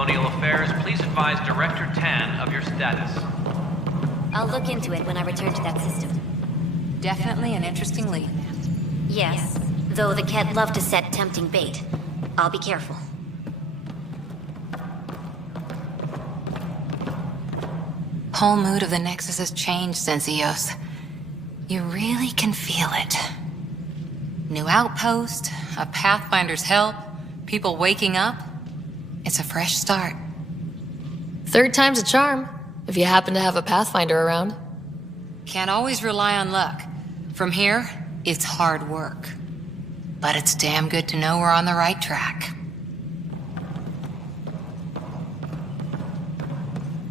Colonial Affairs, please advise Director Tan of your status. I'll look into it when I return to that system. Definitely an interesting lead. Yes, though the Kett love to set tempting bait. I'll be careful. Whole mood of the Nexus has changed since EOS. You really can feel it. New Outpost, a Pathfinder's help, people waking up. It's a fresh start. Third time's a charm, if you happen to have a Pathfinder around. Can't always rely on luck. From here, it's hard work. But it's damn good to know we're on the right track.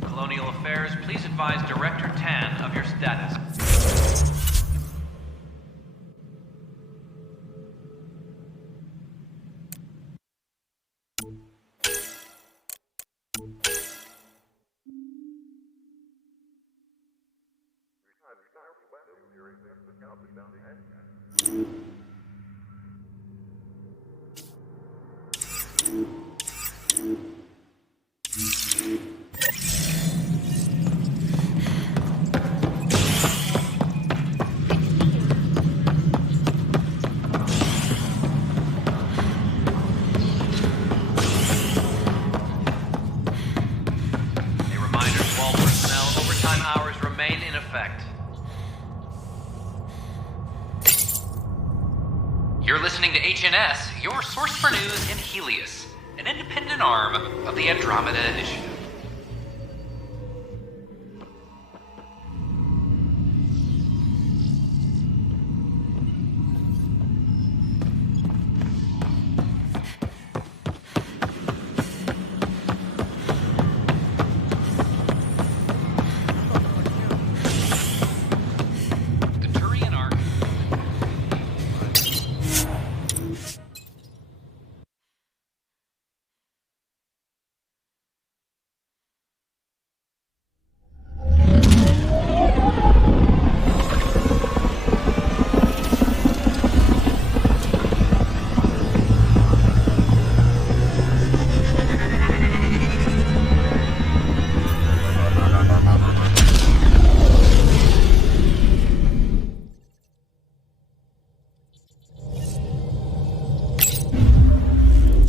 Colonial Affairs, please advise Director Tan of your status. You're listening to HNS, your source for news in Helios, an independent arm of the Andromeda Initiative.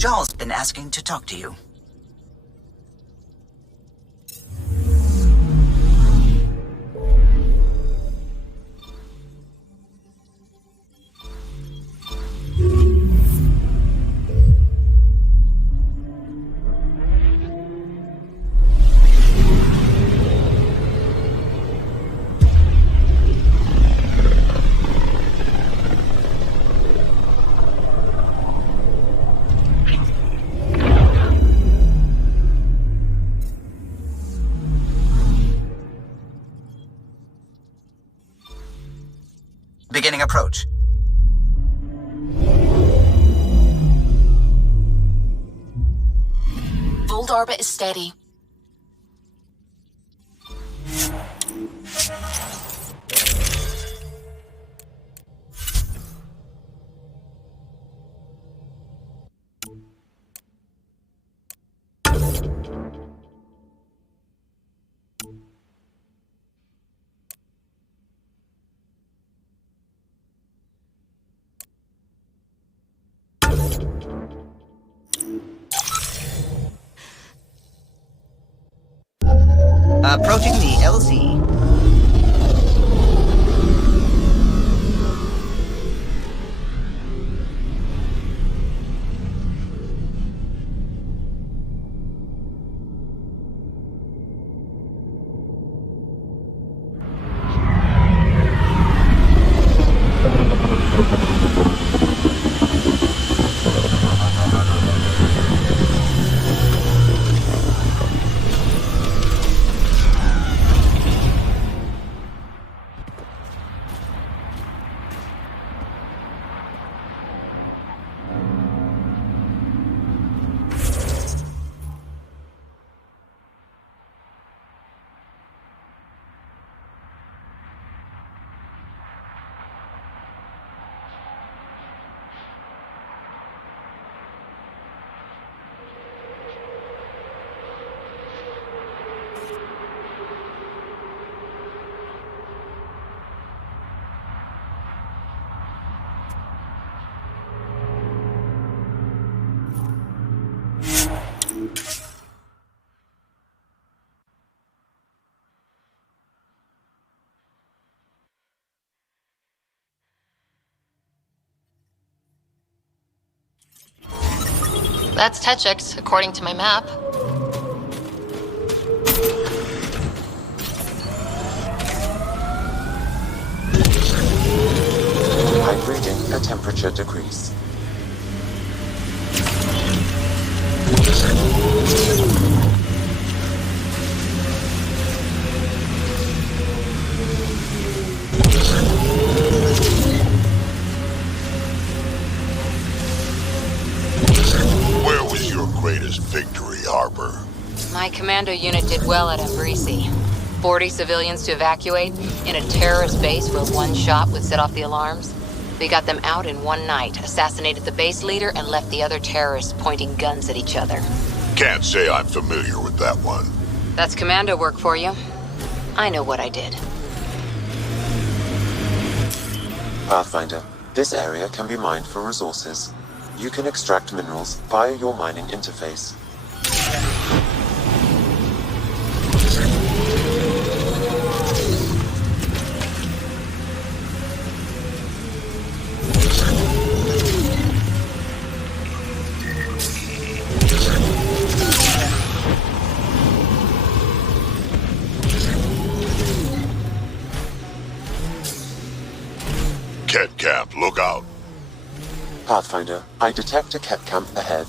Jarl's been asking to talk to you. Beginning approach. Voeld orbit is steady. Approaching the LZ. That's Techix, according to my map. I'm reading a temperature decrease. Where was your greatest victory, Harper? My commando unit did well at Embrisi. 40 civilians to evacuate in a terrorist base where one shot would set off the alarms. We got them out in one night, assassinated the base leader, and left the other terrorists pointing guns at each other. Can't say I'm familiar with that one. That's commando work for you. I know what I did. Pathfinder, this area can be mined for resources. You can extract minerals via your mining interface. Kett camp, look out. Pathfinder, I detect a Kett camp ahead.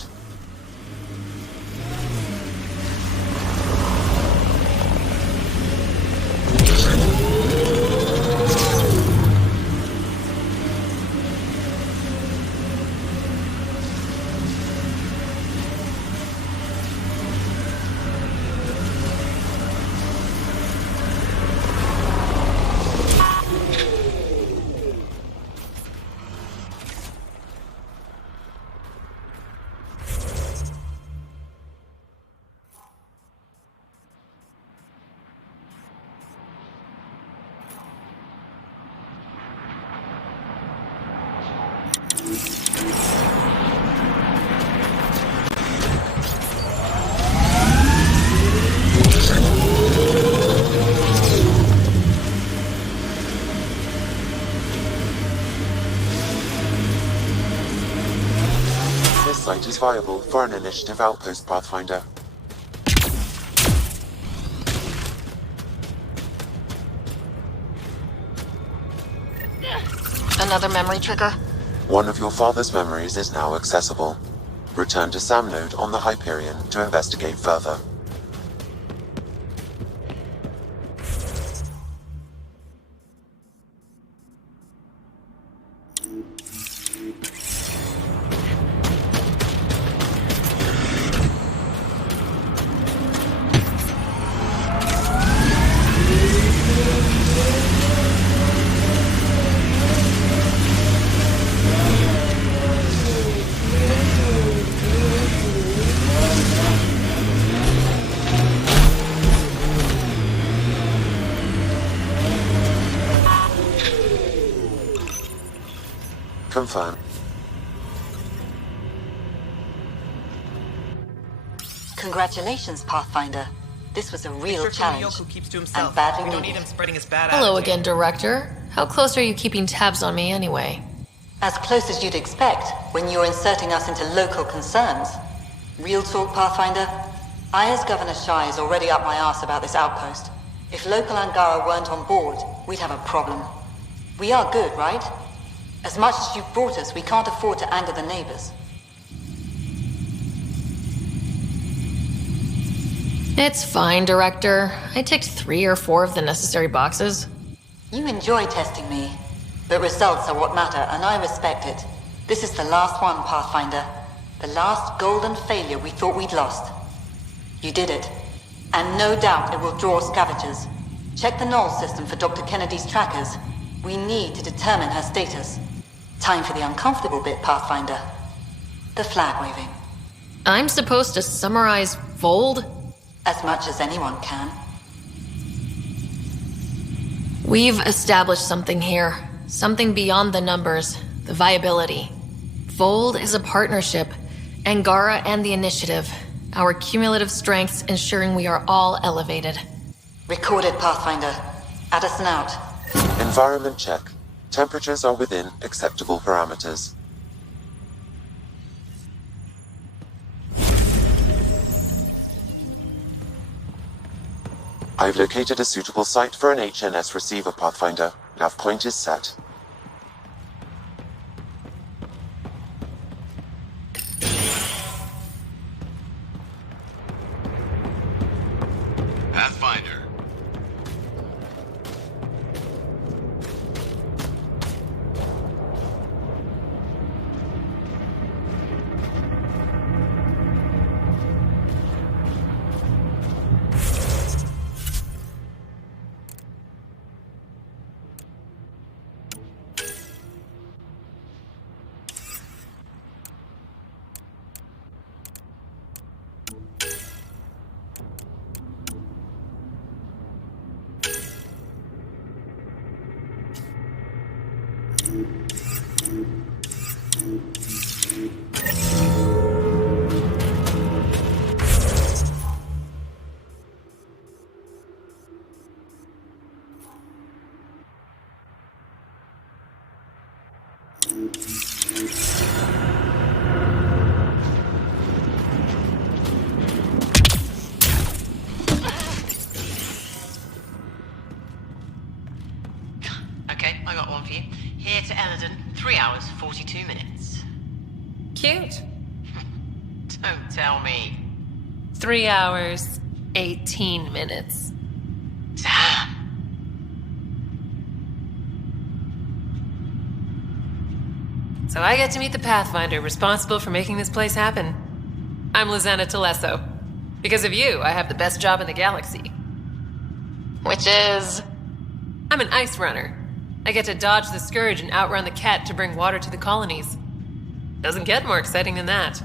This site is viable for an initiative outpost, Pathfinder. Another memory trigger? One of your father's memories is now accessible. Return to Sam Node on the Hyperion to investigate further. Confirm. Congratulations, Pathfinder. This was a real Sure, challenge. Miyoko keeps to himself. And badly We don't needed. need him spreading his bad Hello attitude. again, Director. How close are you keeping tabs on me anyway? As close as you'd expect when you're inserting us into local concerns. Real talk, Pathfinder? I, as Governor Shai, is already up my arse about this outpost. If local Angara weren't on board, we'd have a problem. We are good, right? As much as you've brought us, we can't afford to anger the neighbors. It's fine, Director. I ticked 3 or 4 of the necessary boxes. You enjoy testing me, but results are what matter, and I respect it. This is the last one, Pathfinder. The last golden failure we thought we'd lost. You did it. And no doubt it will draw scavengers. Check the Knoll system for Dr. Kennedy's trackers. We need to determine her status. Time for the uncomfortable bit, Pathfinder. The flag waving. I'm supposed to summarize Voeld? As much as anyone can. We've established something here. Something beyond the numbers. The viability. Voeld is a partnership. Angara and the Initiative. Our cumulative strengths ensuring we are all elevated. Recorded, Pathfinder. Addison out. Environment check. Temperatures are within acceptable parameters. I've located a suitable site for an HNS receiver, Pathfinder. Nav point is set. Pathfinder. Okay, I got one for you. Here to Eldon, 3 hours, 42 minutes. Cute. Don't tell me. 3 hours, 18 minutes. Damn. So I get to meet the Pathfinder responsible for making this place happen. I'm Lizanna Telesso. Because of you, I have the best job in the galaxy. Which is? I'm an ice runner. I get to dodge the Scourge and outrun the Kett to bring water to the colonies. Doesn't get more exciting than that.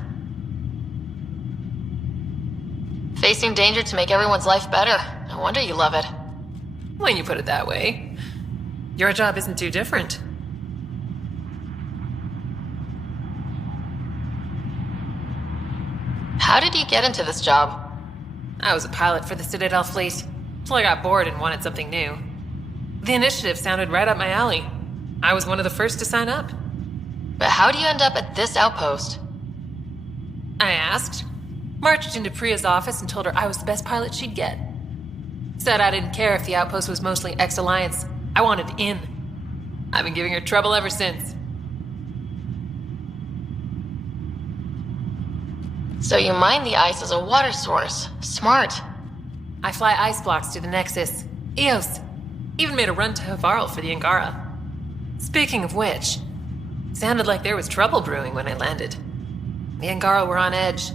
Facing danger to make everyone's life better. No wonder you love it. When you put it that way. Your job isn't too different. How did you get into this job? I was a pilot for the Citadel fleet, till I got bored and wanted something new. The initiative sounded right up my alley. I was one of the first to sign up. But how do you end up at this outpost? I asked. Marched into Priya's office and told her I was the best pilot she'd get. Said I didn't care if the outpost was mostly ex-Alliance. I wanted in. I've been giving her trouble ever since. So you mine the ice as a water source. Smart. I fly ice blocks to the Nexus. Eos. Even made a run to Havarl for the Angara. Speaking of which, sounded like there was trouble brewing when I landed. The Angara were on edge.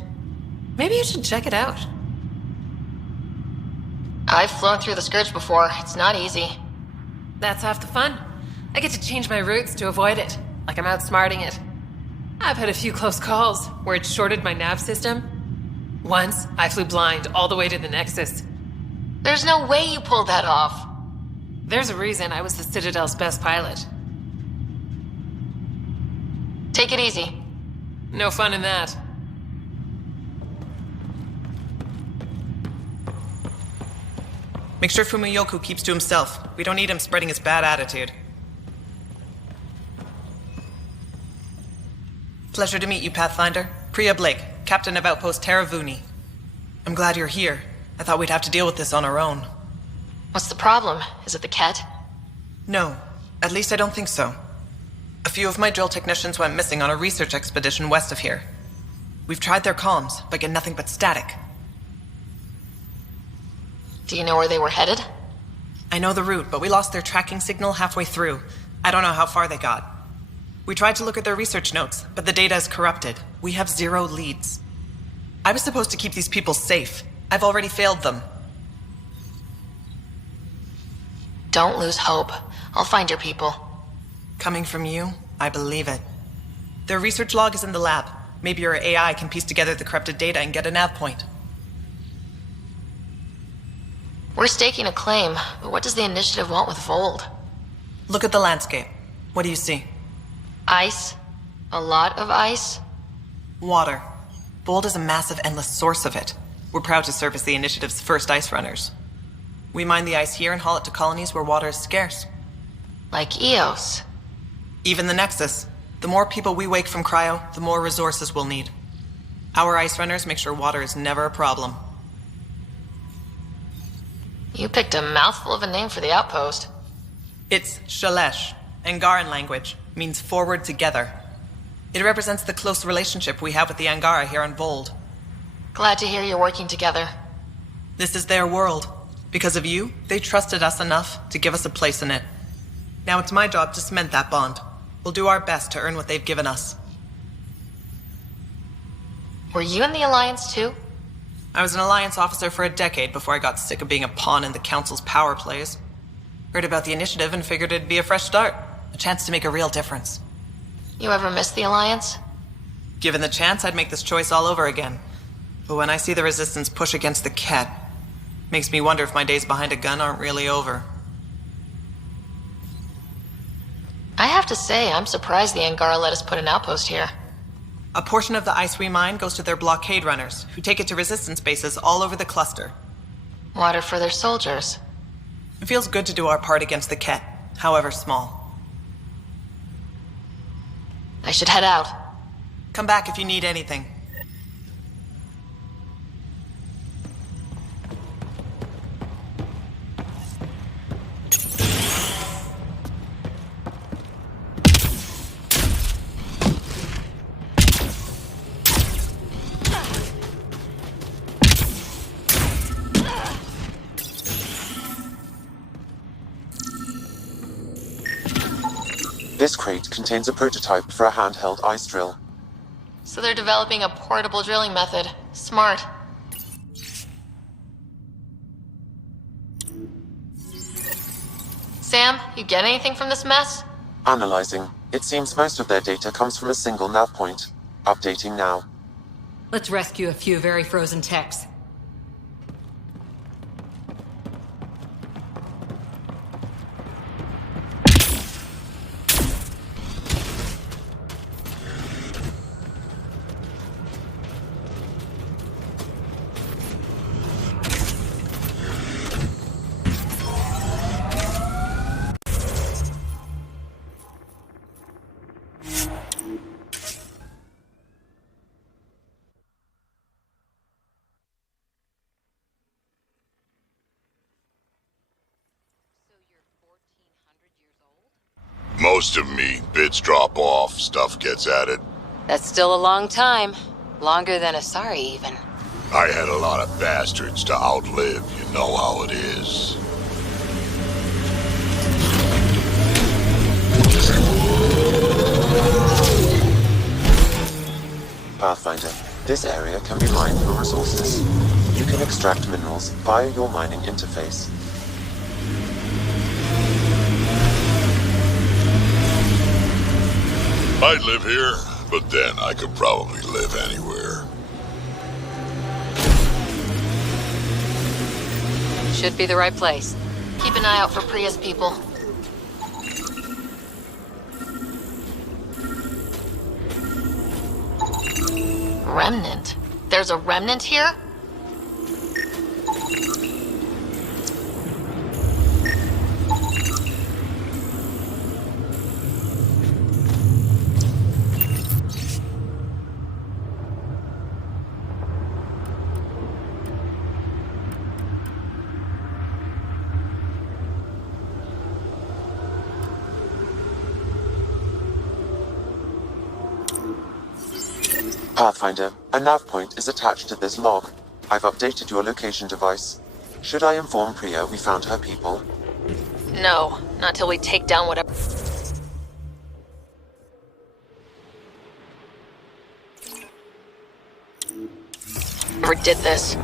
Maybe you should check it out. I've flown through the Scourge before. It's not easy. That's half the fun. I get to change my routes to avoid it, like I'm outsmarting it. I've had a few close calls where it shorted my nav system. Once, I flew blind all the way to the Nexus. There's no way you pulled that off. There's a reason I was the Citadel's best pilot. Take it easy. No fun in that. Make sure Fumiyoku keeps to himself. We don't need him spreading his bad attitude. Pleasure to meet you, Pathfinder. Priya Blake, Captain of Outpost Taravuni. I'm glad you're here. I thought we'd have to deal with this on our own. What's the problem? Is it the Kett? No. At least I don't think so. A few of my drill technicians went missing on a research expedition west of here. We've tried their comms, but get nothing but static. Do you know where they were headed? I know the route, but we lost their tracking signal halfway through. I don't know how far they got. We tried to look at their research notes, but the data is corrupted. We have 0 leads. I was supposed to keep these people safe. I've already failed them. Don't lose hope. I'll find your people. Coming from you, I believe it. Their research log is in the lab. Maybe your AI can piece together the corrupted data and get a nav point. We're staking a claim, but what does the initiative want with Voeld? Look at the landscape. What do you see? Ice? A lot of ice? Water. Voeld is a massive, endless source of it. We're proud to serve as the initiative's first ice runners. We mine the ice here and haul it to colonies where water is scarce. Like Eos. Even the Nexus. The more people we wake from cryo, the more resources we'll need. Our ice runners make sure water is never a problem. You picked a mouthful of a name for the outpost. It's Shalesh, Angaran language, means forward together. It represents the close relationship we have with the Angara here on Voeld. Glad to hear you're working together. This is their world. Because of you, they trusted us enough to give us a place in it. Now it's my job to cement that bond. We'll do our best to earn what they've given us. Were you in the Alliance too? I was an Alliance officer for a decade before I got sick of being a pawn in the Council's power plays. Heard about the initiative and figured it'd be a fresh start. A chance to make a real difference. You ever miss the Alliance? Given the chance, I'd make this choice all over again. But when I see the Resistance push against the Kett, makes me wonder if my days behind a gun aren't really over. I have to say, I'm surprised the Angara let us put an outpost here. A portion of the ice we mine goes to their blockade runners, who take it to Resistance bases all over the cluster. Water for their soldiers. It feels good to do our part against the Kett, however small. I should head out. Come back if you need anything. This crate contains a prototype for a handheld ice drill. So they're developing a portable drilling method. Smart. Sam, you get anything from this mess? Analyzing. It seems most of their data comes from a single nav point. Updating now. Let's rescue a few very frozen techs. Most of me, bits drop off, stuff gets added. That's still a long time. Longer than Asari, even. I had a lot of bastards to outlive, you know how it is. Pathfinder. This area can be mined for resources. You can extract minerals via your mining interface. I'd live here, but then I could probably live anywhere. Should be the right place. Keep an eye out for Priya's people. Remnant? There's a remnant here? Pathfinder, a nav point is attached to this log. I've updated your location device. Should I inform Priya we found her people? No, not till we take down whatever. Whoever did this.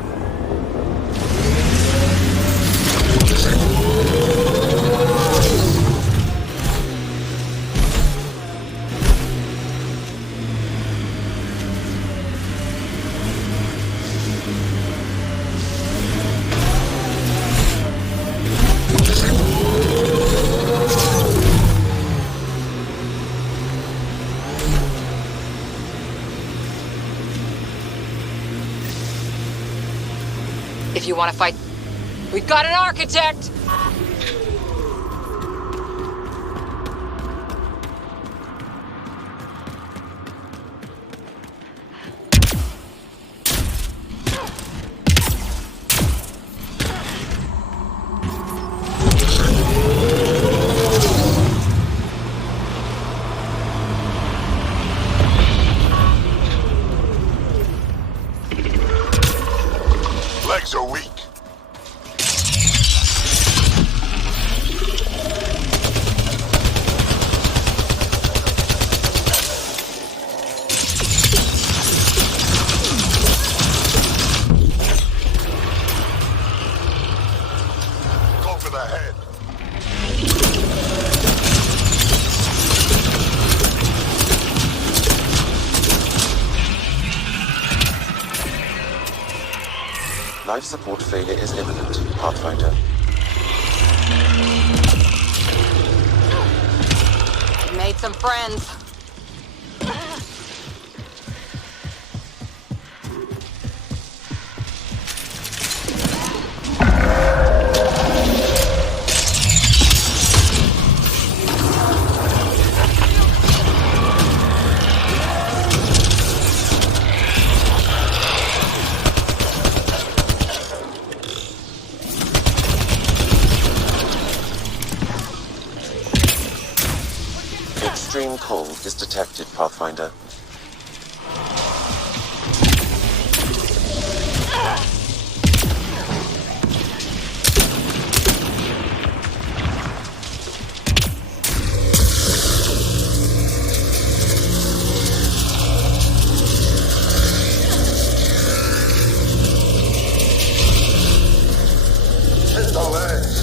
If you want to fight, we've got an architect! weak. Go for the head. Life support failure is imminent, Pathfinder. Made some friends. Extreme cold is detected, Pathfinder. Hit the legs.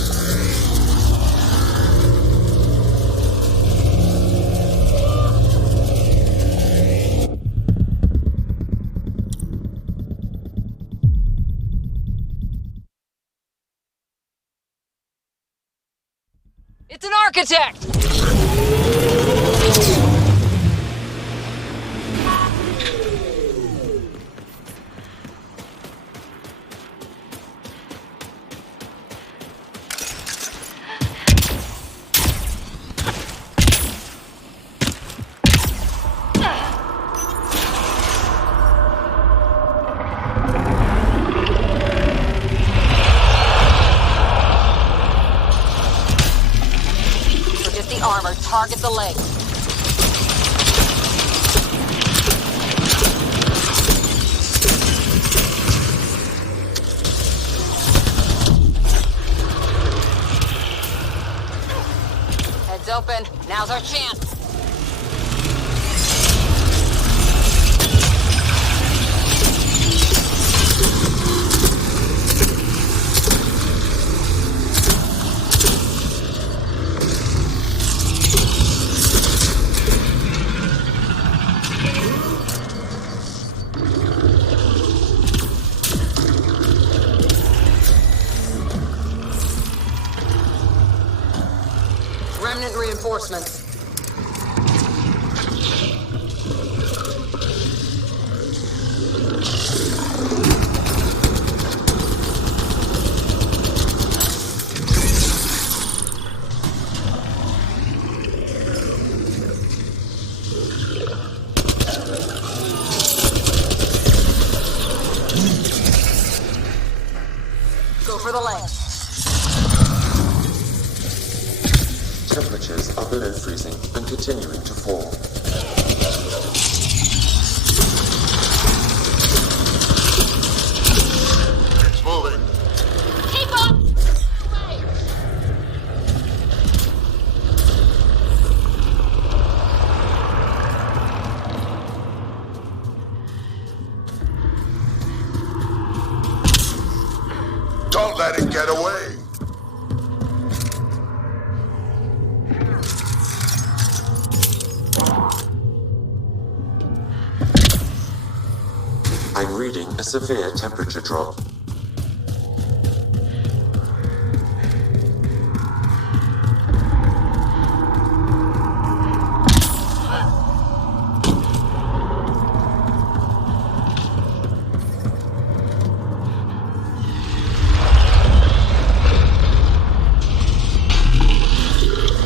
It's an architect! Forget the armor, target the legs. Heads open, now's our chance. Remnant reinforcements. Go for the legs. Temperatures are below freezing and continuing to fall. It's moving. Keep up! Don't let it get away. I'm reading a severe temperature drop.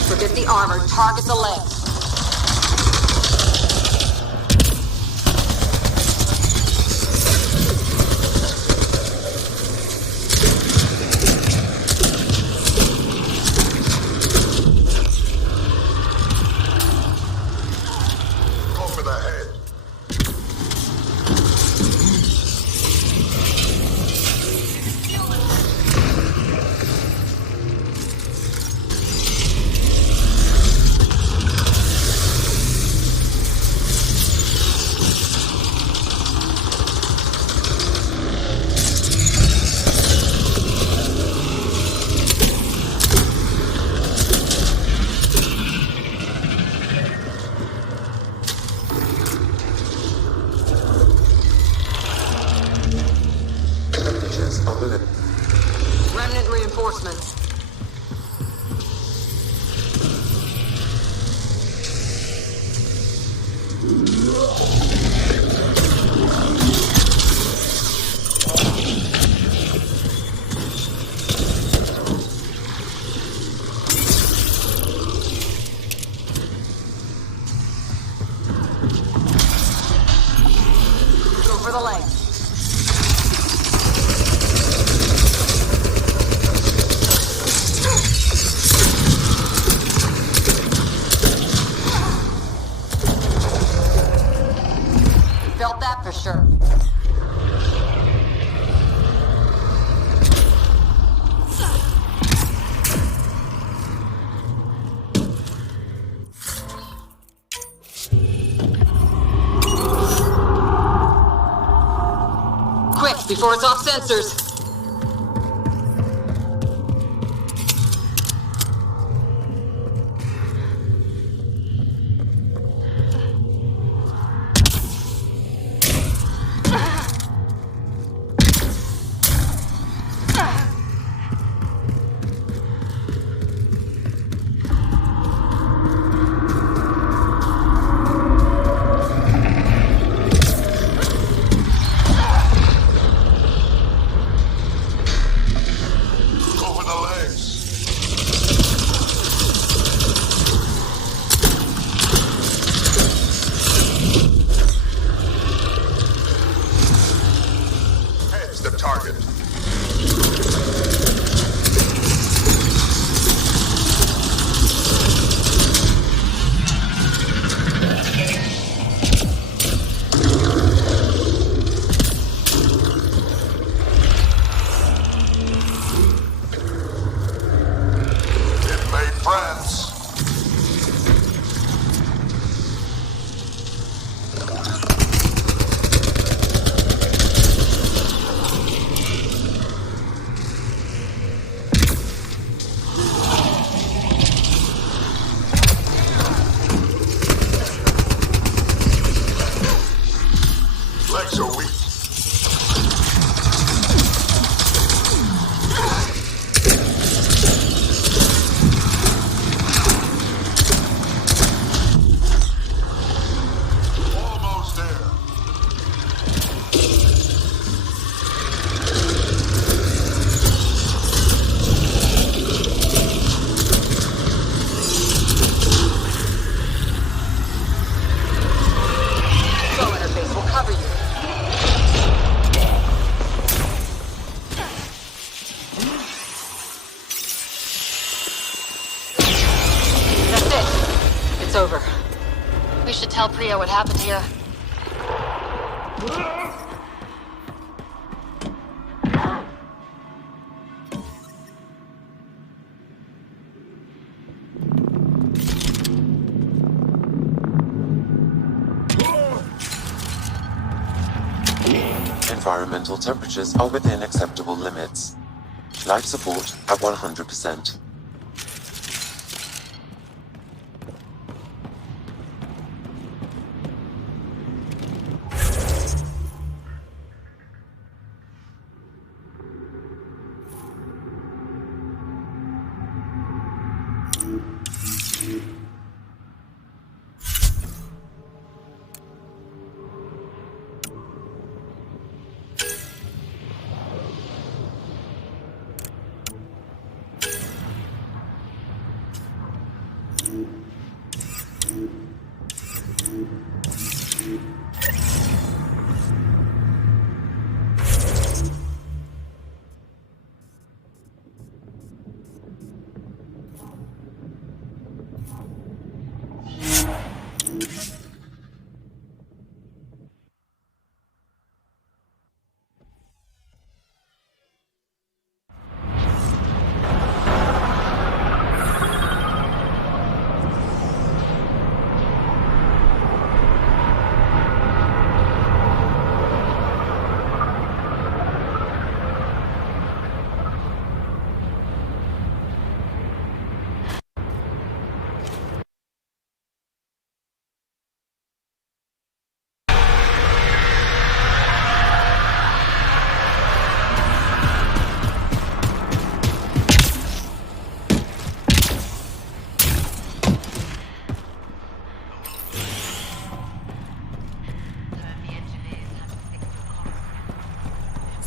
Forget the armor, target the legs. Go for the head. reinforcements. Go for the legs. Felt that for sure. Quick, before it's off sensors. Over the legs. Head's the target. It made friends. Legs are weak. Almost there. Go interface, we'll cover you. That's it. It's over. We should tell Priya what happened here. Environmental temperatures are within acceptable limits. Life support at 100%.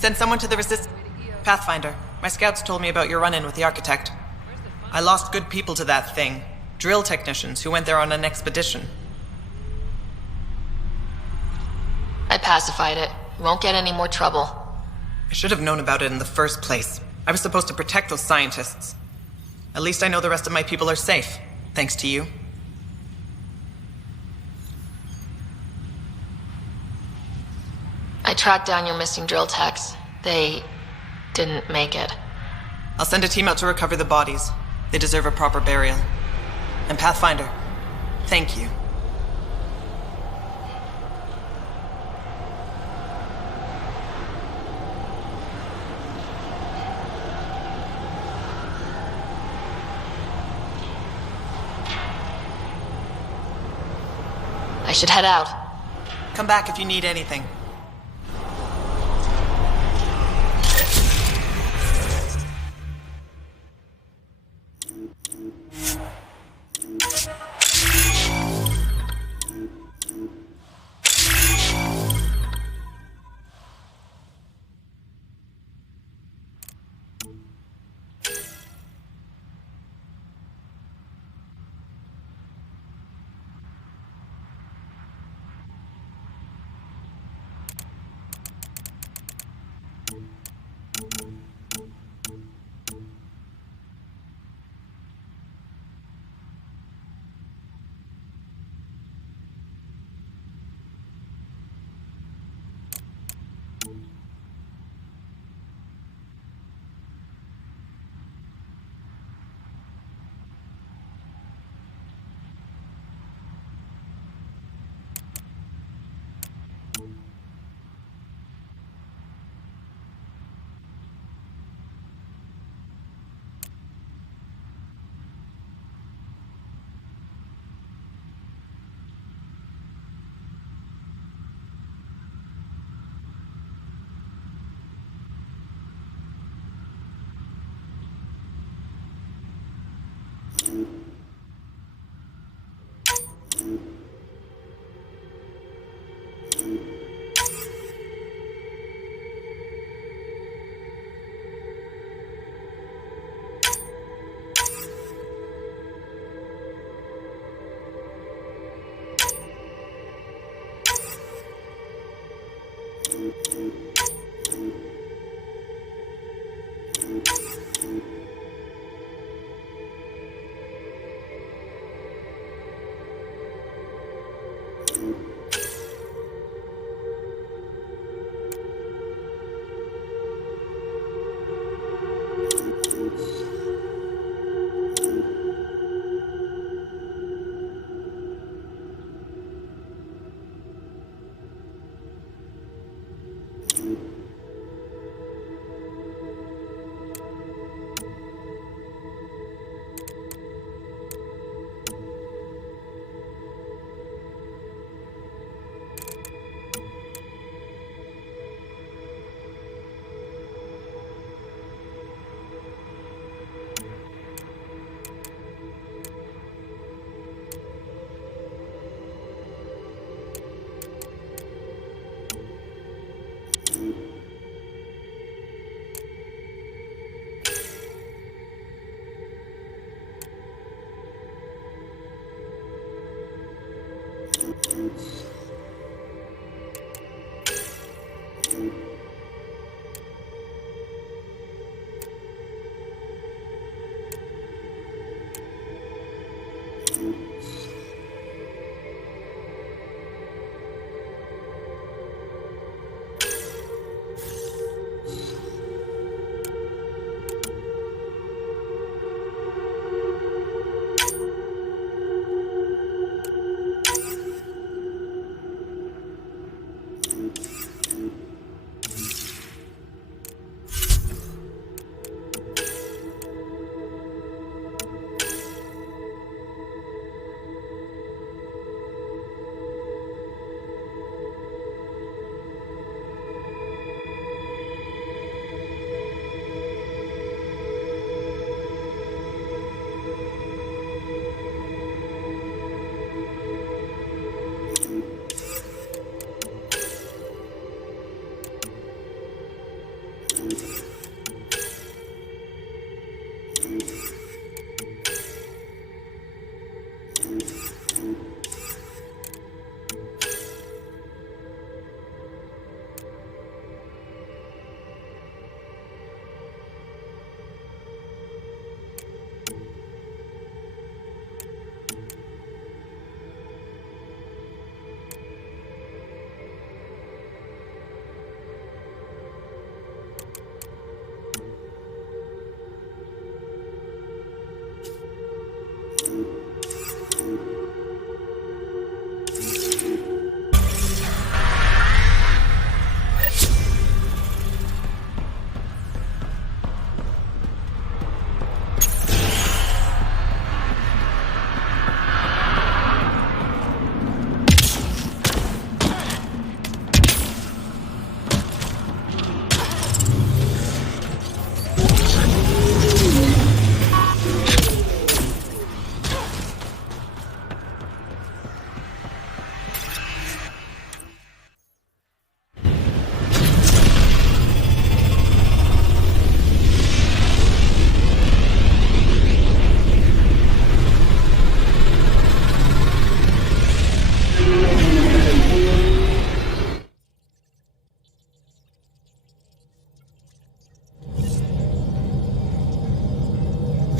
Send someone to the Pathfinder. My scouts told me about your run-in with the Architect. I lost good people to that thing. Drill technicians who went there on an expedition. I pacified it. You won't get any more trouble. I should have known about it in the first place. I was supposed to protect those scientists. At least I know the rest of my people are safe, thanks to you. I tracked down your missing drill techs. They didn't make it. I'll send a team out to recover the bodies. They deserve a proper burial. And Pathfinder, thank you. I should head out. Come back if you need anything.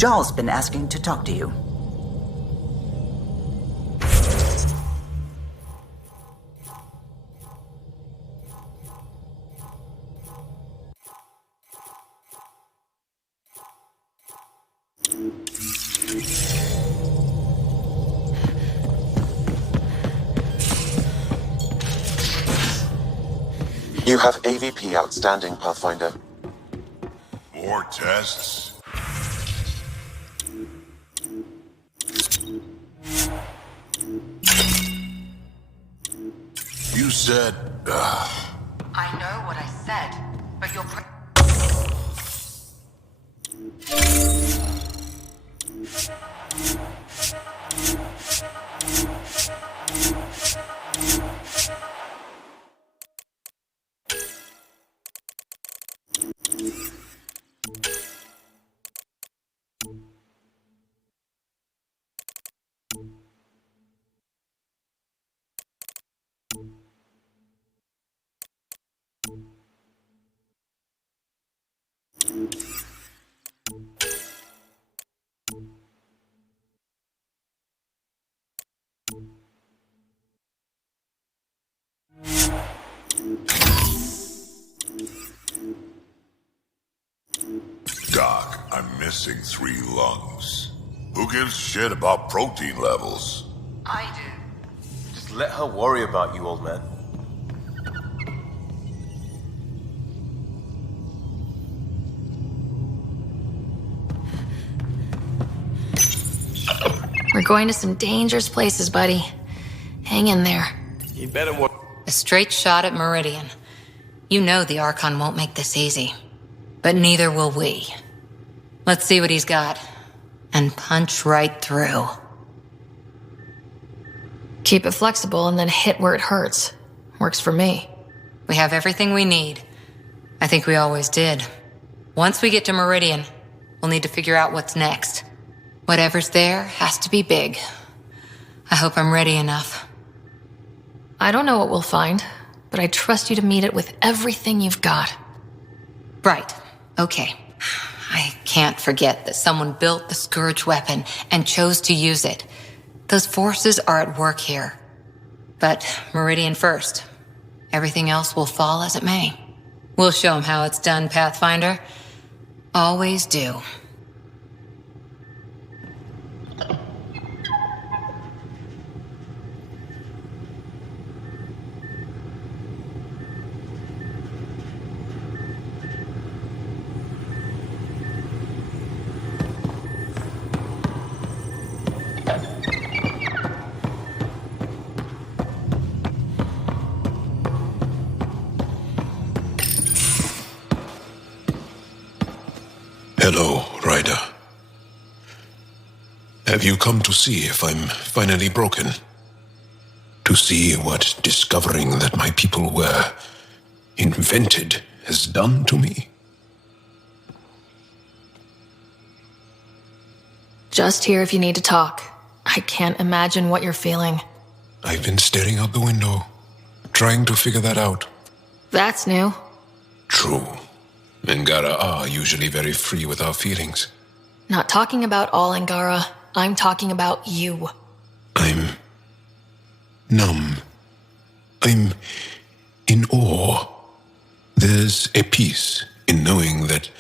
Jarl's been asking to talk to you. You have AVP outstanding, Pathfinder. More tests? You said... I know what I said, but you're... Doc, I'm missing 3 lungs. Who gives a shit about protein levels? I do. Just let her worry about you, old man. We're going to some dangerous places, buddy. Hang in there. You better work. A straight shot at Meridian. You know the Archon won't make this easy. But neither will we. Let's see what he's got. And punch right through. Keep it flexible and then hit where it hurts. Works for me. We have everything we need. I think we always did. Once we get to Meridian, we'll need to figure out what's next. Whatever's there has to be big. I hope I'm ready enough. I don't know what we'll find, but I trust you to meet it with everything you've got. Right. Okay. I can't forget that someone built the Scourge weapon and chose to use it. Those forces are at work here. But Meridian first. Everything else will fall as it may. We'll show him how it's done, Pathfinder. Always do. Hello, Ryder. Have you come to see if I'm finally broken? To see what discovering that my people were invented has done to me? Just here if you need to talk. I can't imagine what you're feeling. I've been staring out the window, trying to figure that out. That's new. True. Angara are usually very free with our feelings. Not talking about all Angara. I'm talking about you. I'm numb. I'm in awe. There's a peace in knowing that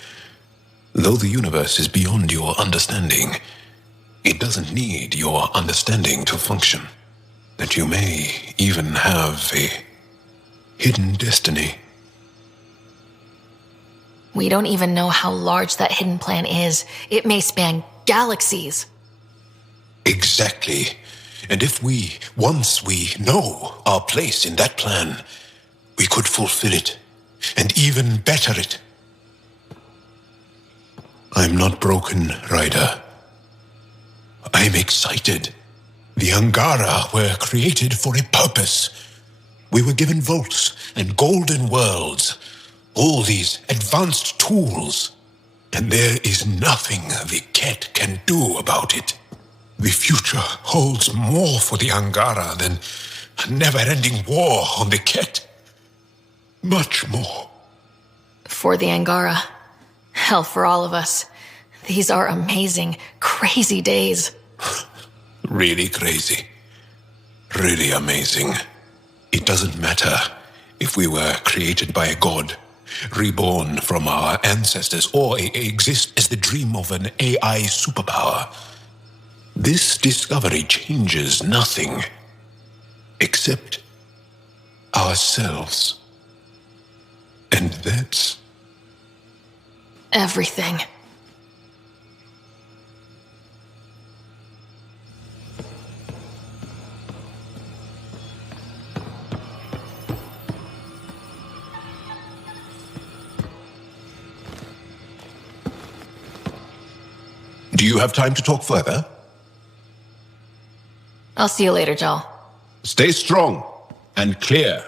though the universe is beyond your understanding, it doesn't need your understanding to function. That you may even have a hidden destiny. We don't even know how large that hidden plan is. It may span galaxies. Exactly. And if once we know our place in that plan, we could fulfill it, and even better it. I'm not broken, Ryder. I'm excited. The Angara were created for a purpose. We were given vaults and golden worlds. All these advanced tools, and there is nothing the Kett can do about it. The future holds more for the Angara than a never-ending war on the Kett. Much more. For the Angara. Hell for all of us. These are amazing, crazy days. Really crazy. Really amazing. It doesn't matter if we were created by a god, reborn from our ancestors, or exist as the dream of an AI superpower. This discovery changes nothing except ourselves. And that's everything. Do you have time to talk further? I'll see you later, Jal. Stay strong and clear.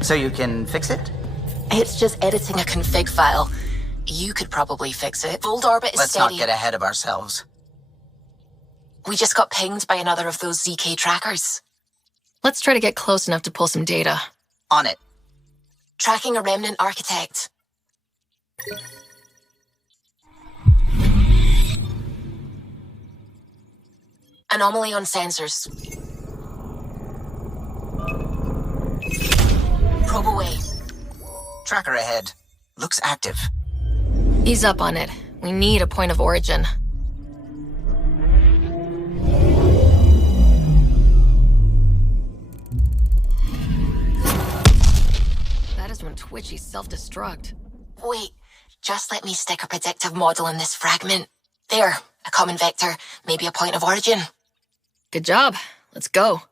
So you can fix it? It's just editing a config file. You could probably fix it. Voeld orbit is Let's steady. not get ahead of ourselves. We just got pinged by another of those ZK trackers. Let's try to get close enough to pull some data. On it. Tracking a Remnant architect. Anomaly on sensors. Probe away. Tracker ahead. Looks active. Ease up on it. We need a point of origin. That is when Twitchy self-destruct. Wait, just let me stick a predictive model in this fragment. There, a common vector, maybe a point of origin. Good job. Let's go.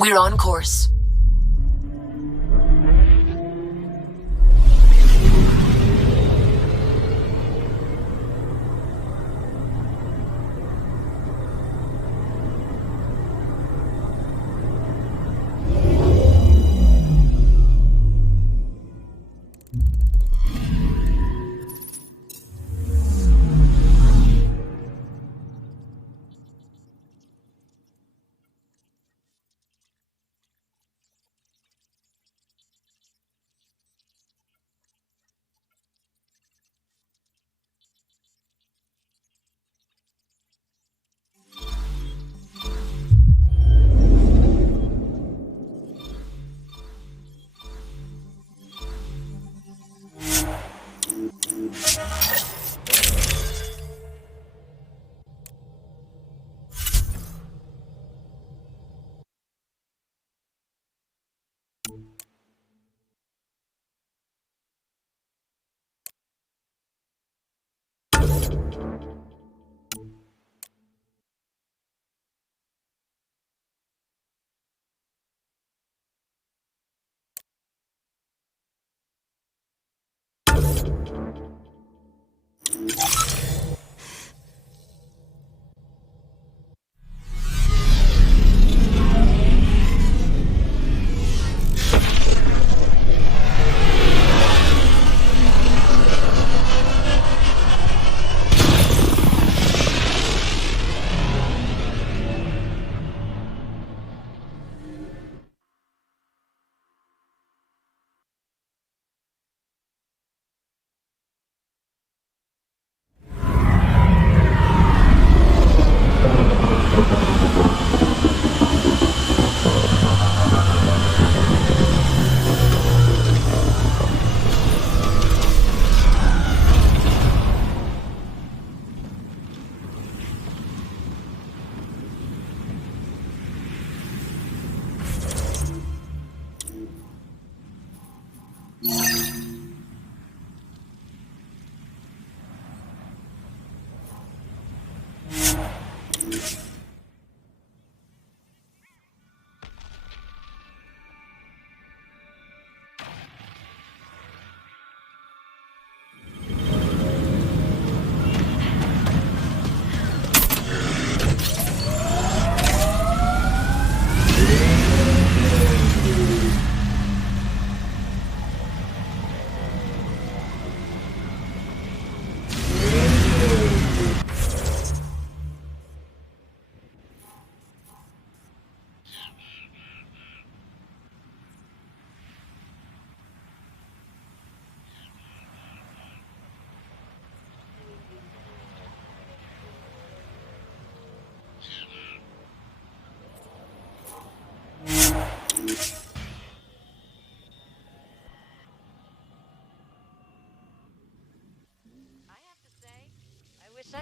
We're on course.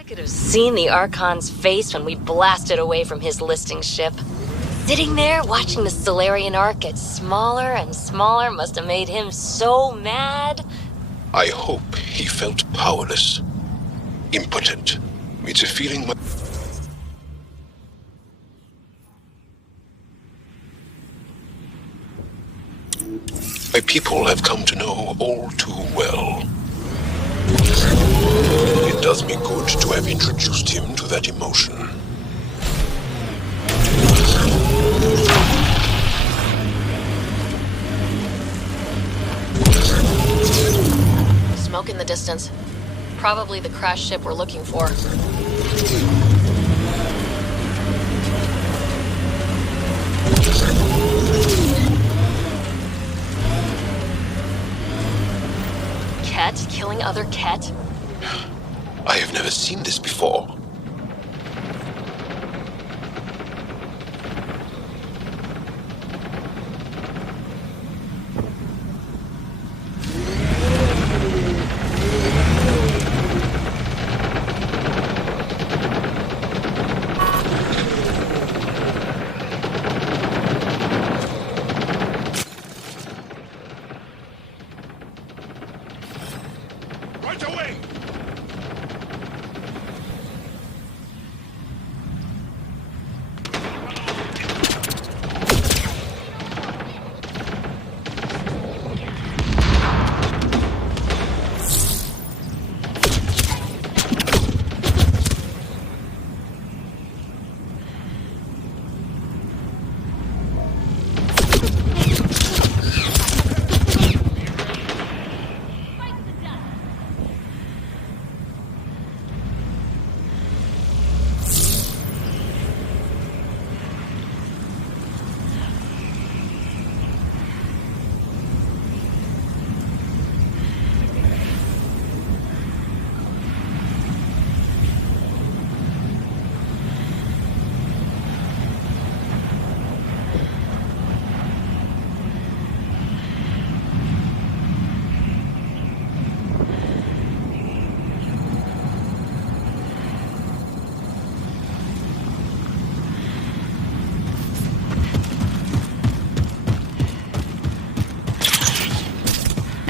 Could have seen the Archon's face when we blasted away from his listing ship. Sitting there watching the Solarian Ark get smaller and smaller must have made him so mad. I hope he felt powerless, impotent. It's a feeling my people have come to know all too well. It does me good to have introduced him to that emotion. Smoke in the distance. Probably the crash ship we're looking for. Kett killing other Kett? I have never seen this before.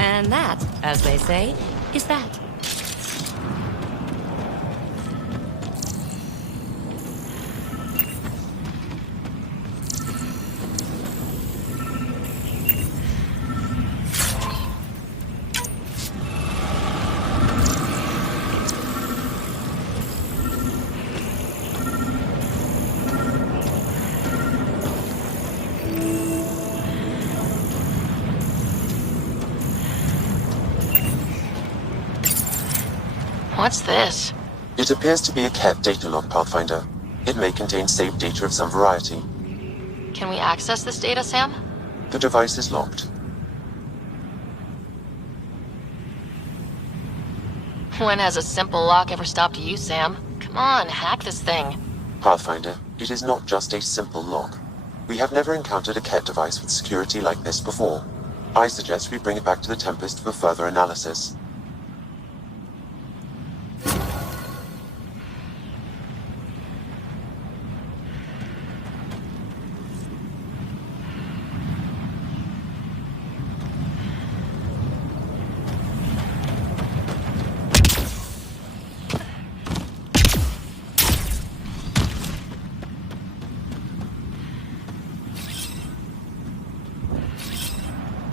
And that, as they say, is that. What's this? It appears to be a Kett data log, Pathfinder. It may contain saved data of some variety. Can we access this data, Sam? The device is locked. When has a simple lock ever stopped you, Sam? Come on, hack this thing. Pathfinder, it is not just a simple lock. We have never encountered a Kett device with security like this before. I suggest we bring it back to the Tempest for further analysis.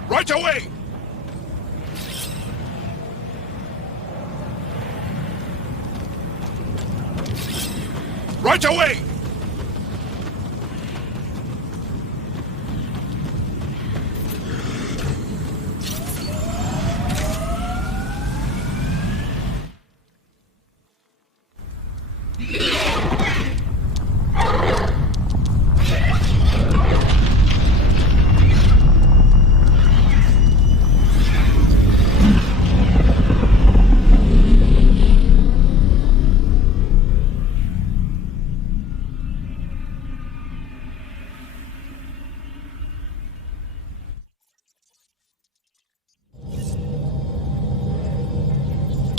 Right away! Right away!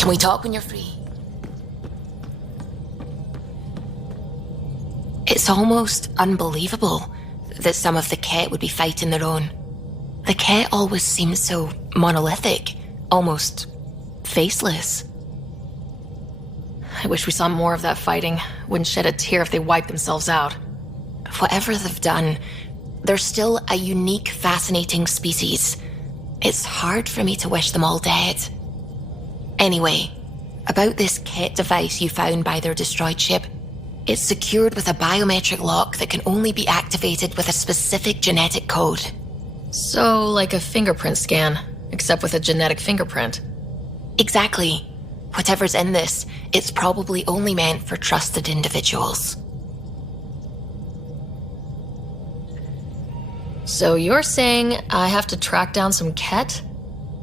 Can we talk when you're free? It's almost unbelievable that some of the Kett would be fighting their own. The Kett always seemed so monolithic, almost faceless. I wish we saw more of that fighting. Wouldn't shed a tear if they wiped themselves out. Whatever they've done, they're still a unique, fascinating species. It's hard for me to wish them all dead. Anyway, about this Kett device you found by their destroyed ship. It's secured with a biometric lock that can only be activated with a specific genetic code. So, like a fingerprint scan, except with a genetic fingerprint. Exactly. Whatever's in this, it's probably only meant for trusted individuals. So you're saying I have to track down some Kett?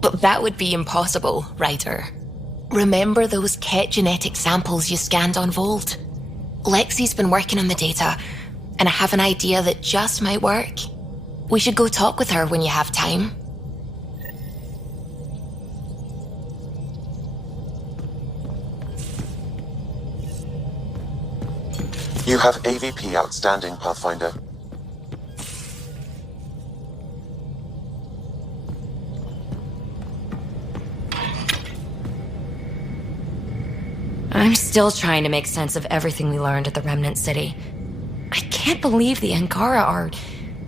But that would be impossible, Ryder. Remember those Kett genetic samples you scanned on Voeld? Lexi's been working on the data, and I have an idea that just might work. We should go talk with her when you have time. You have AVP outstanding, Pathfinder. I'm still trying to make sense of everything we learned at the Remnant City. I can't believe the Angara are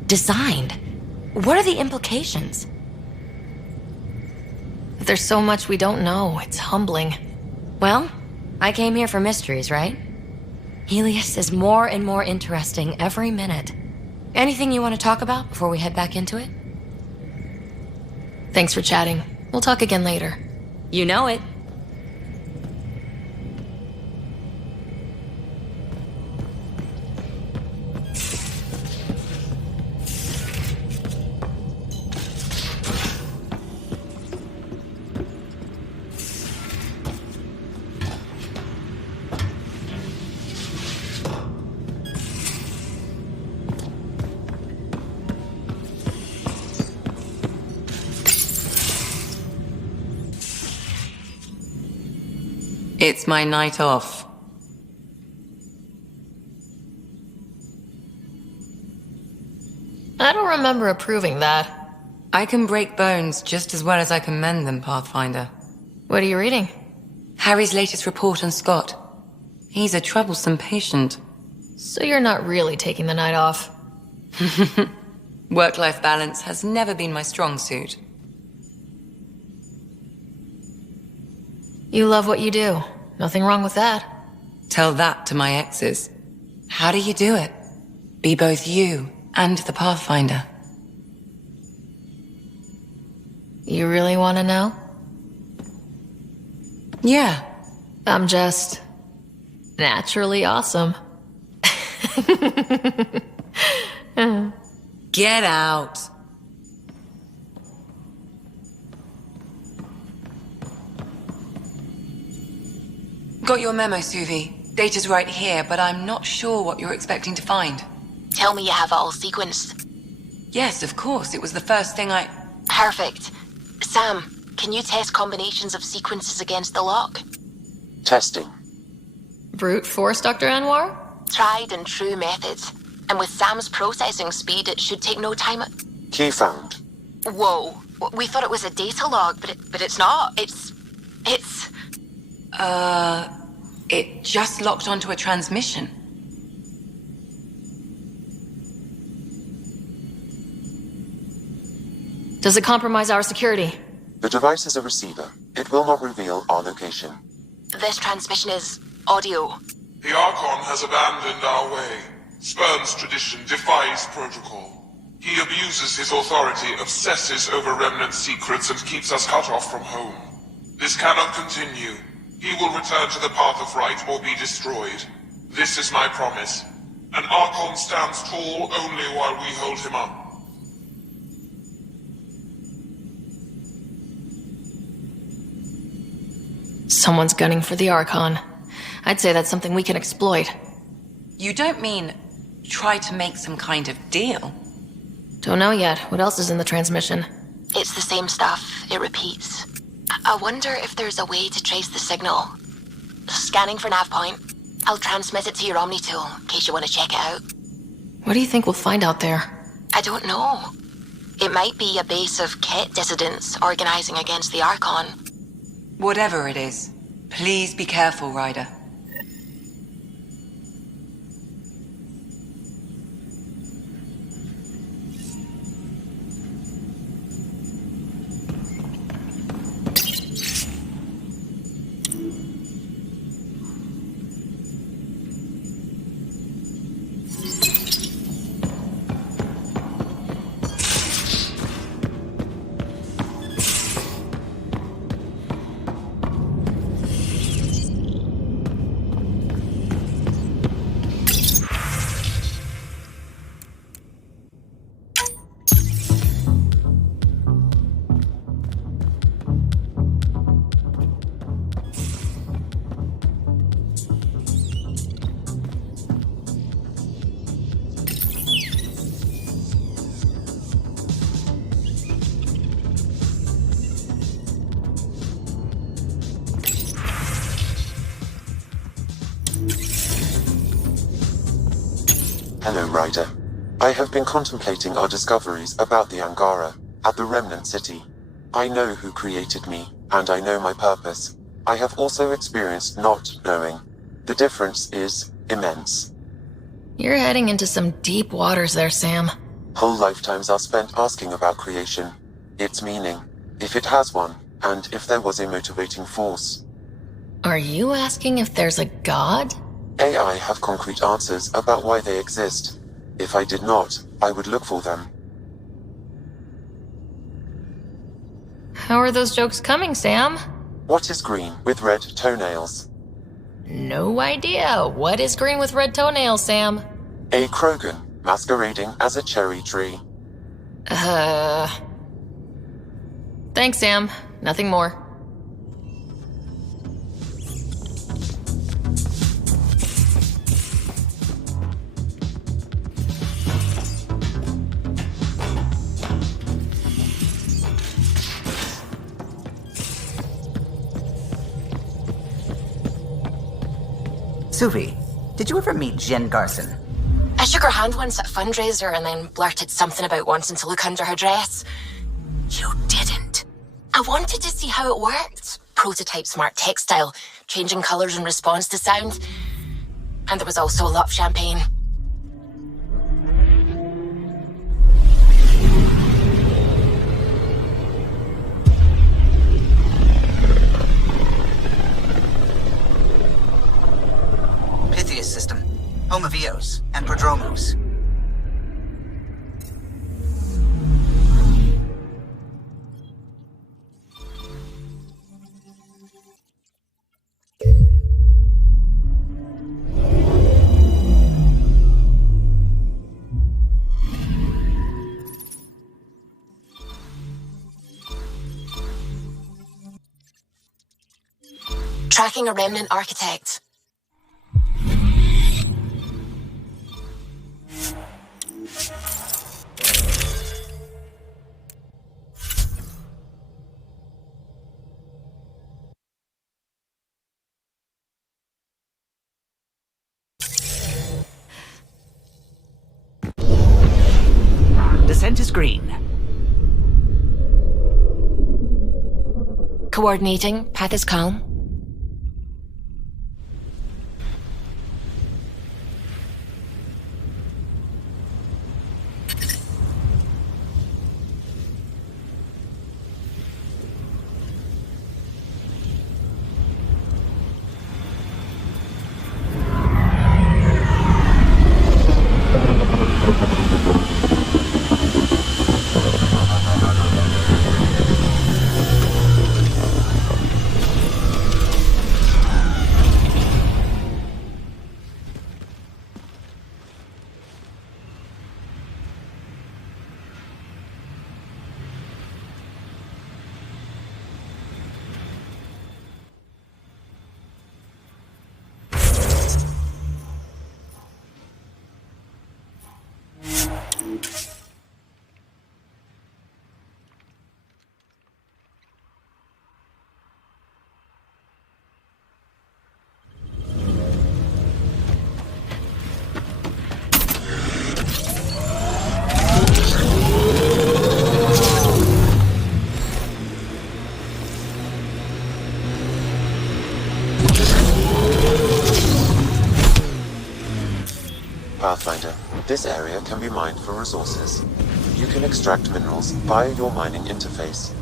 designed. What are the implications? There's so much we don't know. It's humbling. Well, I came here for mysteries, right? Helios is more and more interesting every minute. Anything you want to talk about before we head back into it? Thanks for chatting. We'll talk again later. You know it. It's my night off. I don't remember approving that. I can break bones just as well as I can mend them, Pathfinder. What are you reading? Harry's latest report on Scott. He's a troublesome patient. So you're not really taking the night off? Work-life balance has never been my strong suit. You love what you do. Nothing wrong with that. Tell that to my exes. How do you do it? Be both you and the Pathfinder. You really want to know? Yeah. I'm just naturally awesome. Get out. Got your memo, Suvi. Data's right here, but I'm not sure what you're expecting to find. Tell me you have it all sequenced. Yes, of course. It was the first thing I... Perfect. Sam, can you test combinations of sequences against the lock? Testing. Brute force, Dr. Anwar? Tried and true methods. And with Sam's processing speed, it should take no time. Key found. Whoa. We thought it was a data log, but it's not. It's... It just locked onto a transmission. Does it compromise our security? The device is a receiver. It will not reveal our location. This transmission is audio. The Archon has abandoned our way. Spurns tradition, defies protocol. He abuses his authority, obsesses over Remnant secrets, and keeps us cut off from home. This cannot continue. He will return to the path of right or be destroyed. This is my promise. An Archon stands tall only while we hold him up. Someone's gunning for the Archon. I'd say that's something we can exploit. You don't mean try to make some kind of deal? Don't know yet. What else is in the transmission? It's the same stuff. It repeats. I wonder if there's a way to trace the signal. Scanning for nav point. I'll transmit it to your Omni tool, in case you want to check it out. What do you think we'll find out there? I don't know. It might be a base of Kett dissidents organizing against the Archon. Whatever it is, please be careful, Ryder. Hello, Ryder. I have been contemplating our discoveries about the Angara at the Remnant City. I know who created me, and I know my purpose. I have also experienced not knowing. The difference is immense. You're heading into some deep waters there, Sam. Whole lifetimes are spent asking about creation, its meaning, if it has one, and if there was a motivating force. Are you asking if there's a god? AI have concrete answers about why they exist. If I did not, I would look for them. How are those jokes coming, Sam? What is green with red toenails? No idea. What is green with red toenails, Sam? A Krogan masquerading as a cherry tree. Thanks, Sam. Nothing more. Suvi, did you ever meet Jen Garson? I shook her hand once at a fundraiser and then blurted something about wanting to look under her dress. You didn't. I wanted to see how it worked. Prototype smart textile, changing colours in response to sound. And there was also a lot of champagne. Pythias system, home of Eos and Prodromos. Tracking a Remnant architect. Descent is green. Coordinating. Path is calm. Pathfinder, this area can be mined for resources. You can extract minerals via your mining interface.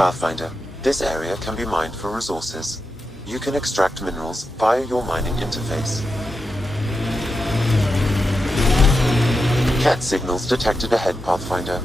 Pathfinder, this area can be mined for resources. You can extract minerals via your mining interface. Kett signals detected ahead, Pathfinder.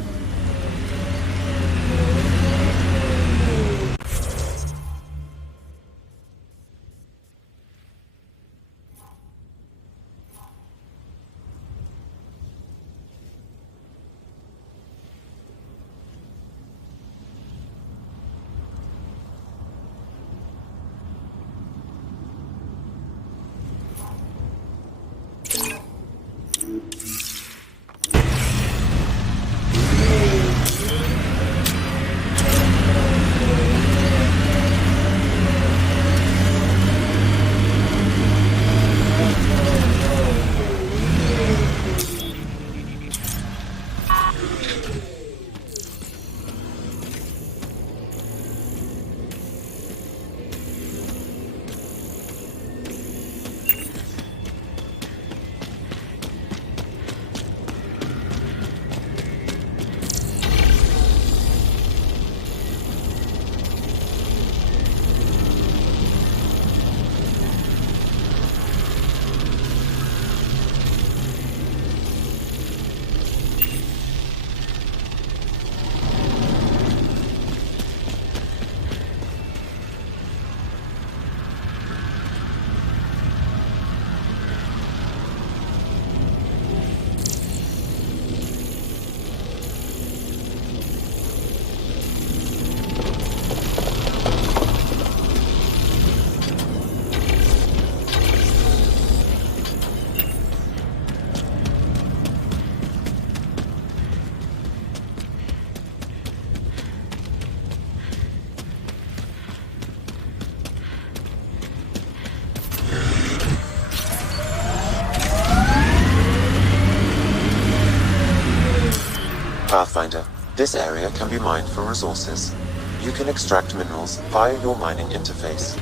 Pathfinder, This area can be mined for resources. You can extract minerals via your mining interface.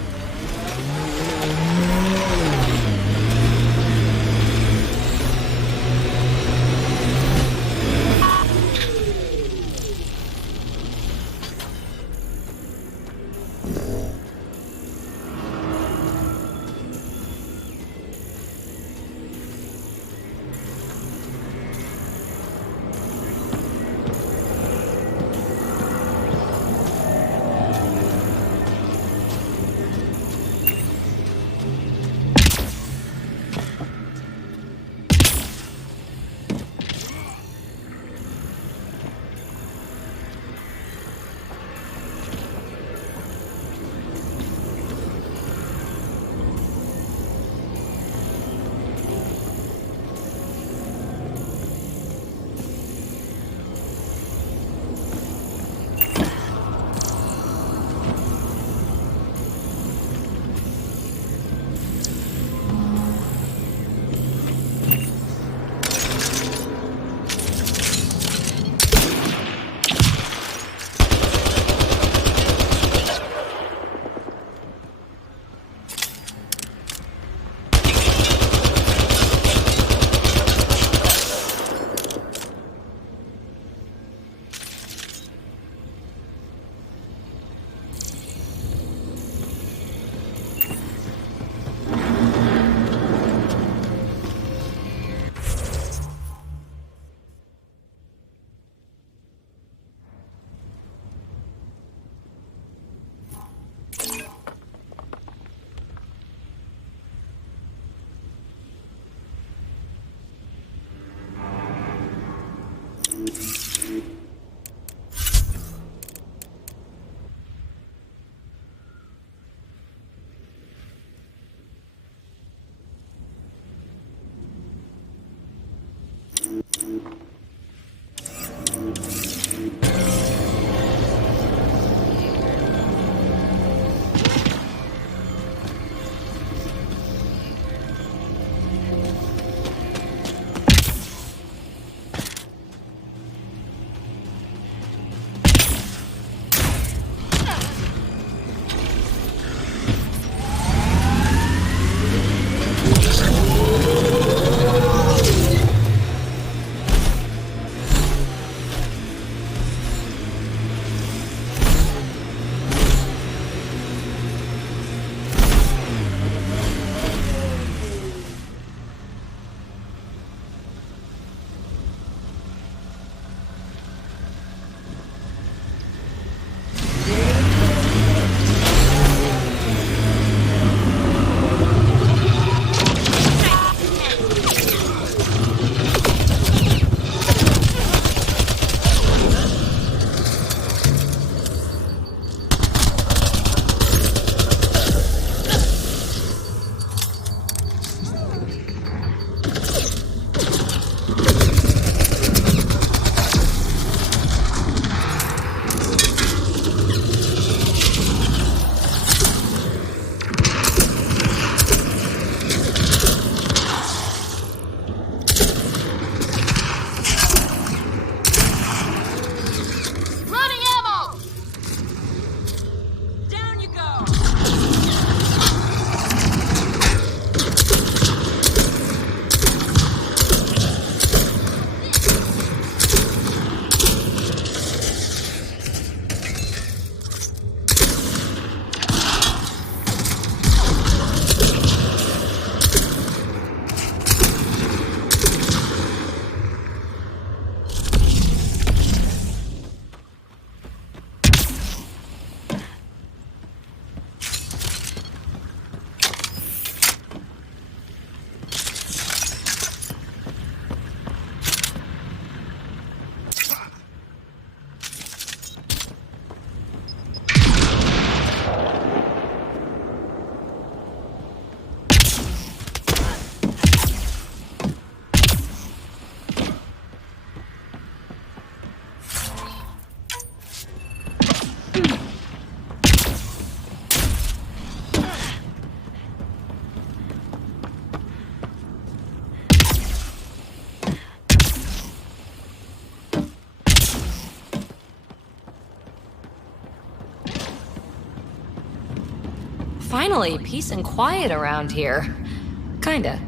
Finally, peace and quiet around here. Kinda.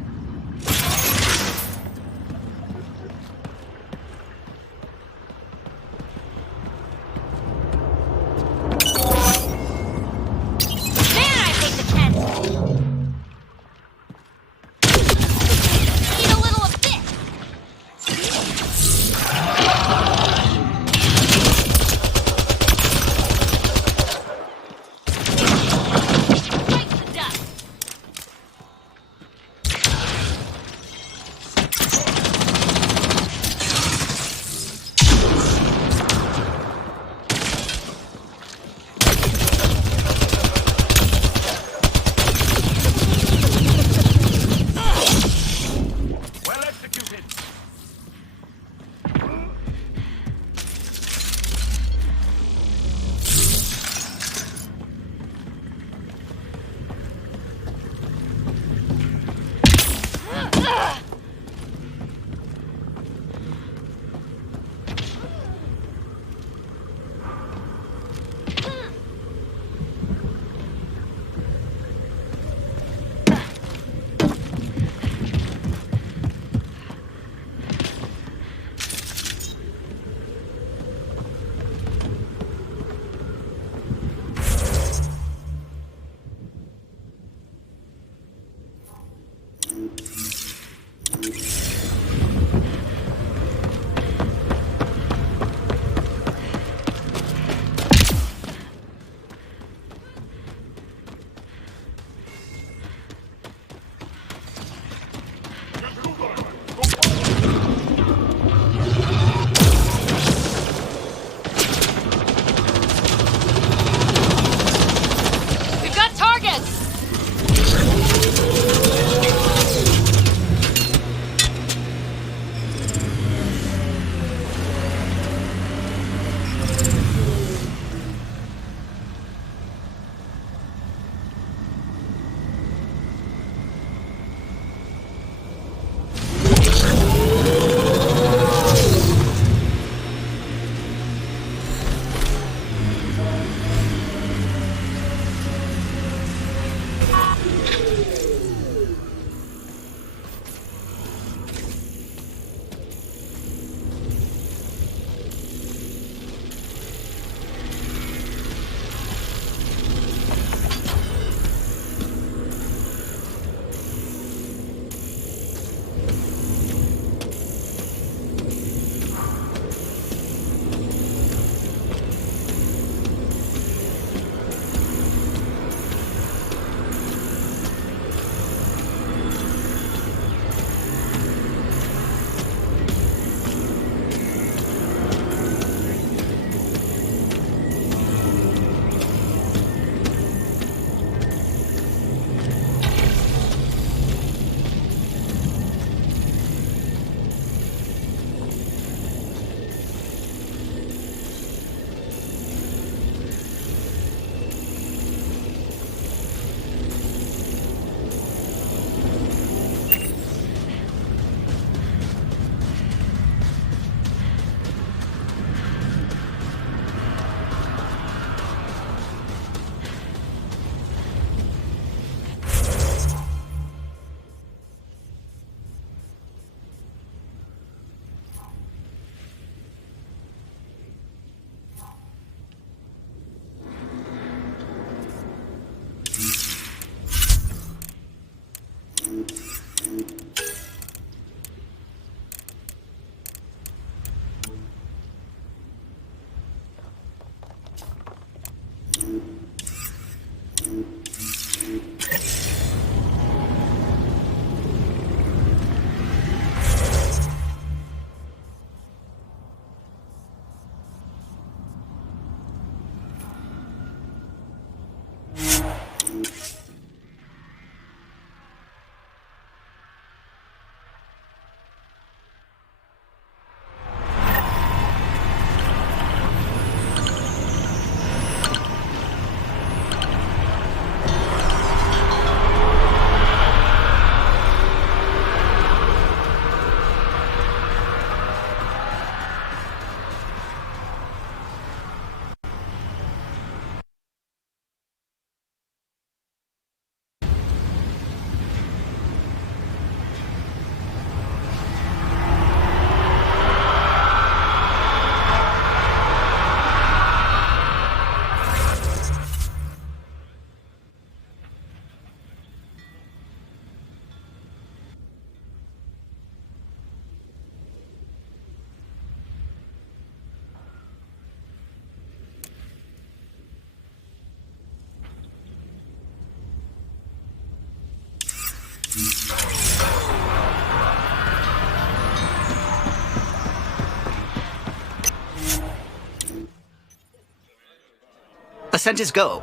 descent is go.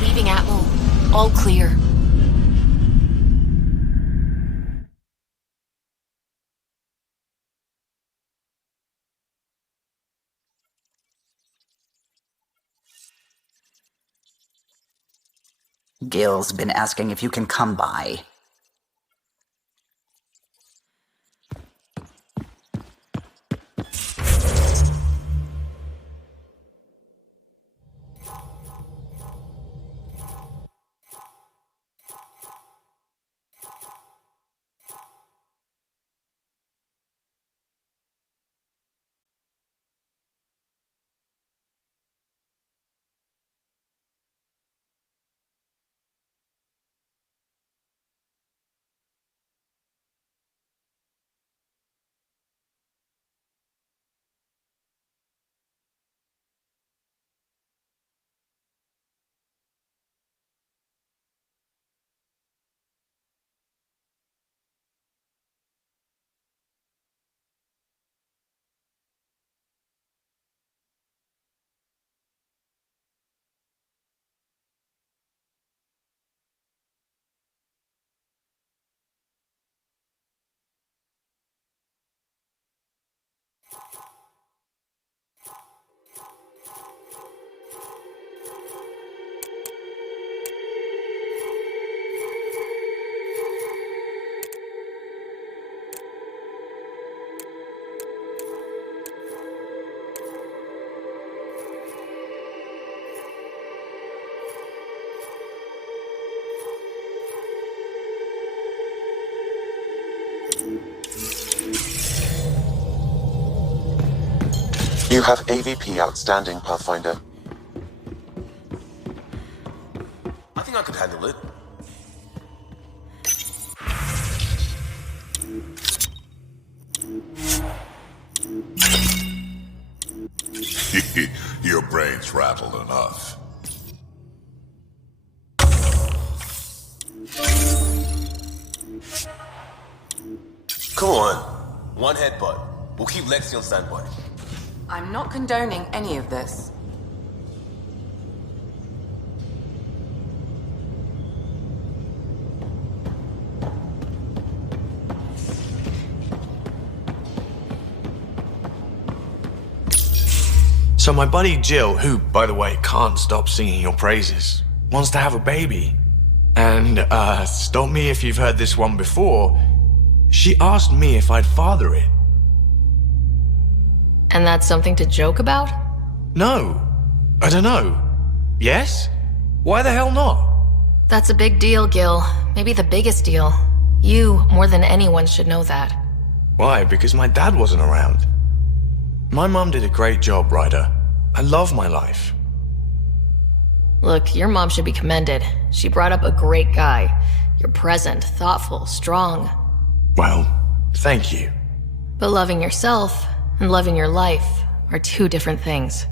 Leaving Atmo. All clear. Gil's been asking if you can come by. You have AVP outstanding, Pathfinder. I think I could handle it. Your brain's rattled enough. Come on. One headbutt. We'll keep Lexi on standby. I'm not condoning any of this. So my buddy Jill, who, by the way, can't stop singing your praises, wants to have a baby. And, stop me if you've heard this one before, she asked me if I'd father it. And that's something to joke about? No. I don't know. Yes? Why the hell not? That's a big deal, Gil. Maybe the biggest deal. You, more than anyone, should know that. Why? Because my dad wasn't around. My mum did a great job, Ryder. I love my life. Look, your mom should be commended. She brought up a great guy. You're present, thoughtful, strong. Well, thank you. But loving yourself and loving your life are two different things.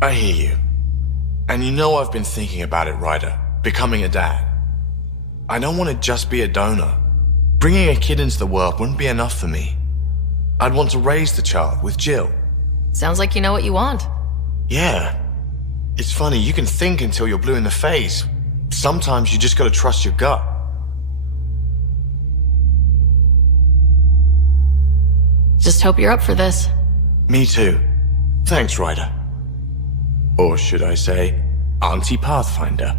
I hear you. And you know I've been thinking about it, Ryder. Becoming a dad. I don't want to just be a donor. Bringing a kid into the world wouldn't be enough for me. I'd want to raise the child with Jill. Sounds like you know what you want. Yeah. It's funny, you can think until you're blue in the face. Sometimes you just gotta trust your gut. Just hope you're up for this. Me too. Thanks, Ryder. Or should I say, Auntie Pathfinder.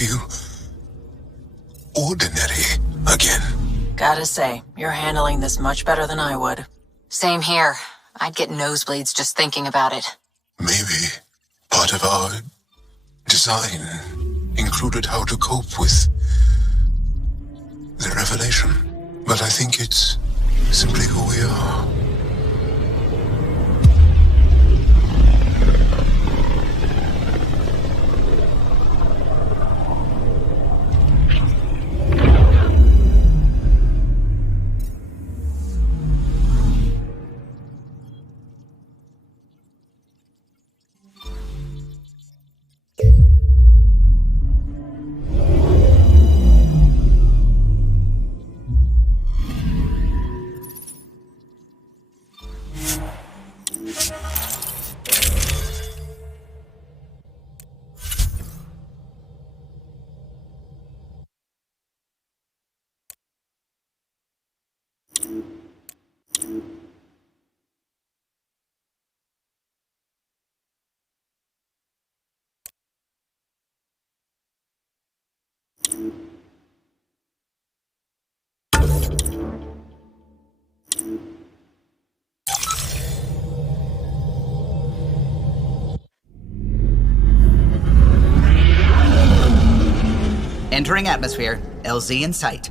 Feel ordinary again. Gotta say, you're handling this much better than I would. Same here. I'd get nosebleeds just thinking about it. Maybe part of our design included how to cope with the revelation. But I think it's simply who we are. Entering atmosphere. LZ in sight.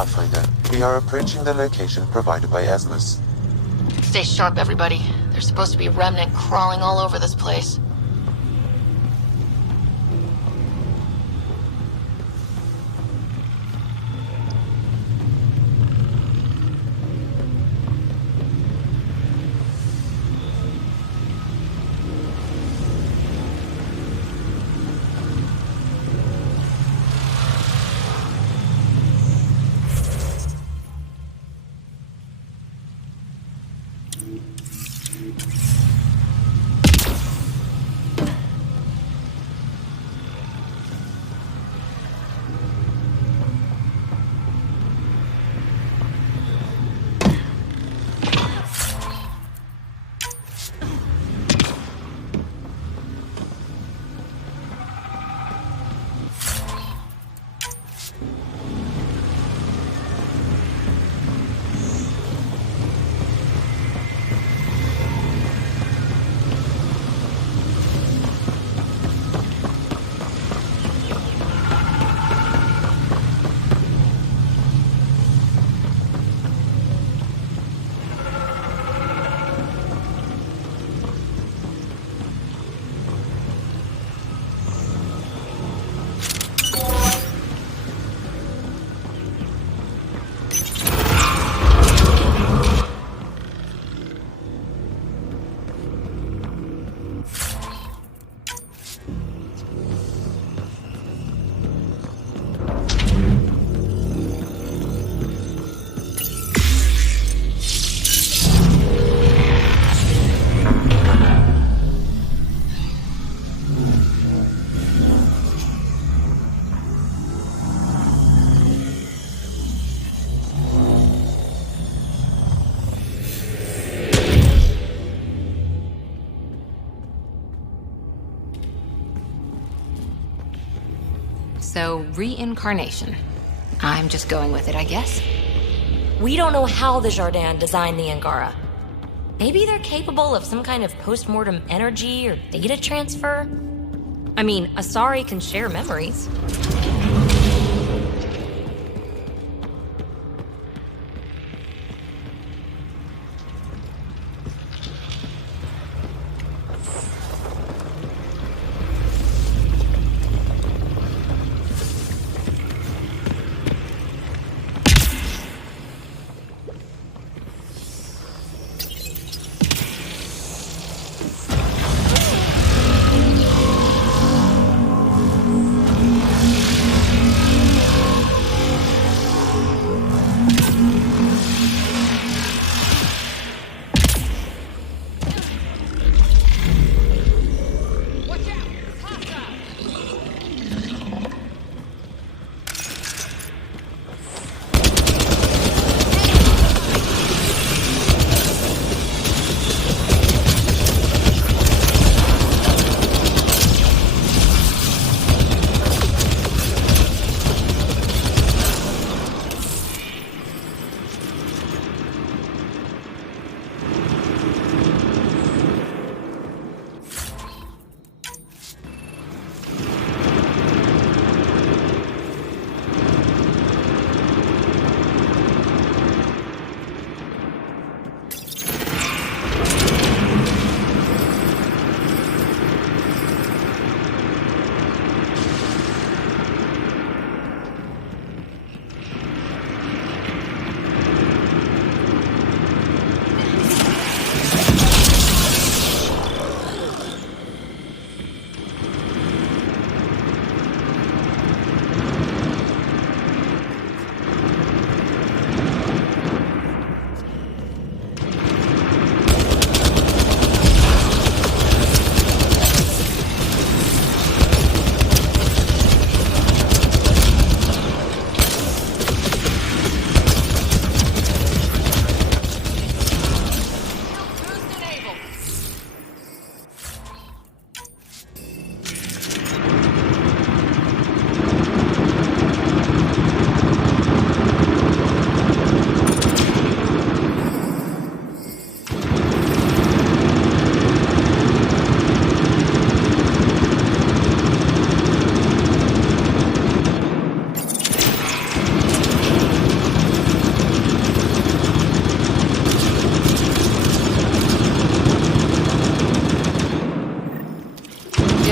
Pathfinder, we are approaching the location provided by Esmus. Stay sharp, everybody. There's supposed to be Remnant crawling all over this place. So, reincarnation. I'm just going with it, I guess. We don't know how the Jardin designed the Angara. Maybe they're capable of some kind of post-mortem energy or data transfer? I mean, Asari can share memories.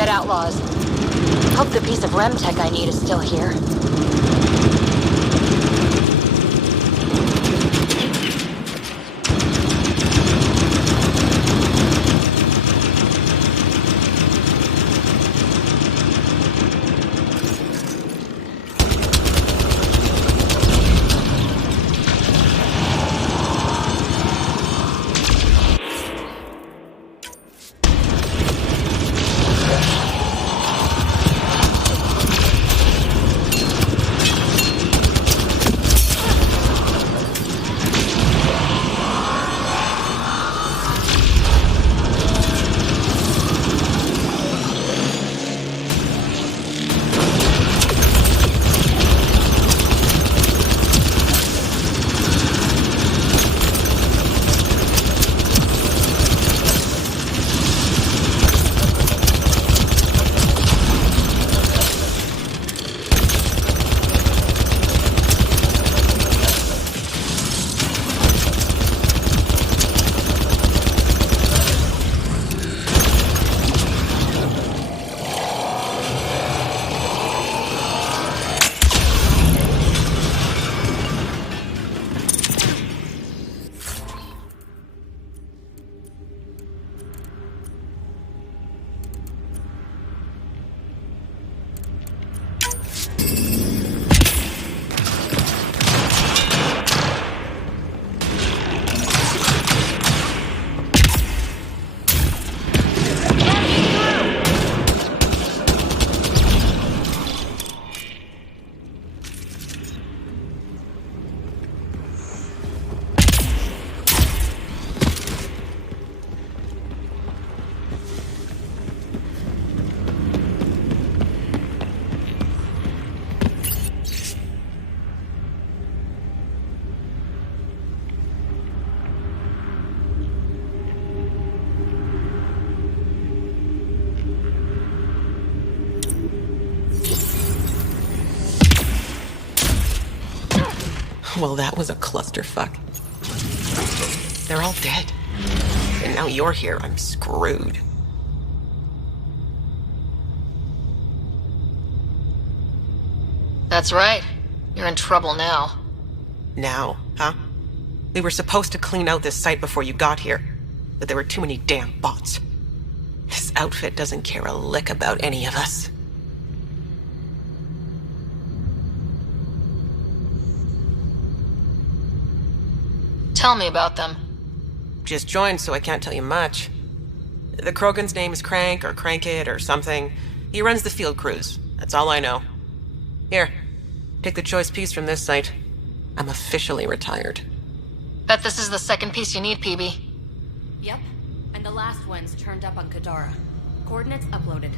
right, Outlaws. Hope the piece of Remtech I need is still here. Well, that was a clusterfuck. They're all dead. And now you're here, I'm screwed. That's right. You're in trouble now. Now, huh? We were supposed to clean out this site before you got here, but there were too many damn bots. This outfit doesn't care a lick about any of us. Tell me about them. Just joined, so I can't tell you much. The Krogan's name is Crank, or Crankit, or something. He runs the field crews. That's all I know. Here, take the choice piece from this site. I'm officially retired. Bet this is the second piece you need, PB. Yep, and the last one's turned up on Kadara. Coordinates uploaded.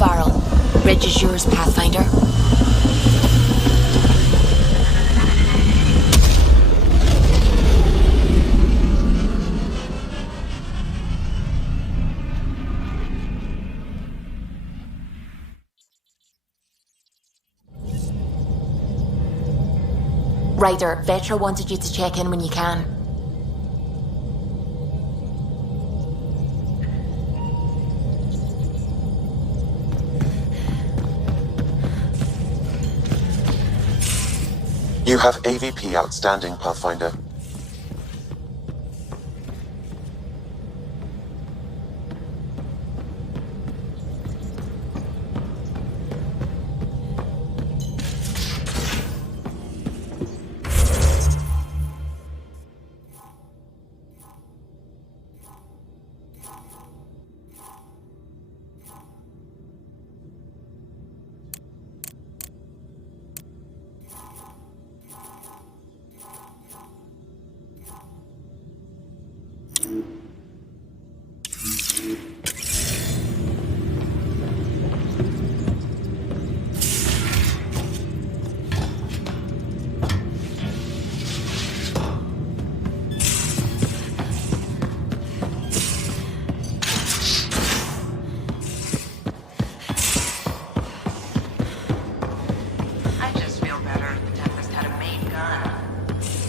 Varl. Bridge is yours, Pathfinder. Ryder, Vetra wanted you to check in when you can. You have AVP outstanding, Pathfinder.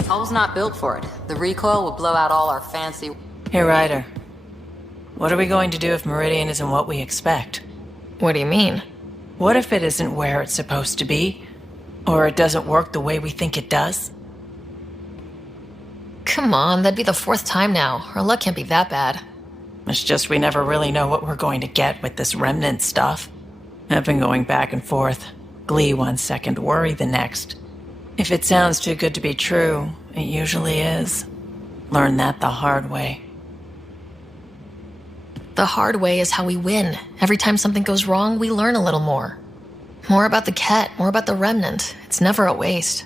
Hull's not built for it. The recoil will blow out all our fancy... Hey, Ryder. What are we going to do if Meridian isn't what we expect? What do you mean? What if it isn't where it's supposed to be? Or it doesn't work the way we think it does? Come on, that'd be the 4th time now. Our luck can't be that bad. It's just we never really know what we're going to get with this Remnant stuff. I've been going back and forth. Glee one second, worry the next. If it sounds too good to be true, it usually is. Learn that the hard way. The hard way is how we win. Every time something goes wrong, we learn a little more. More about the Kett, more about the Remnant. It's never a waste.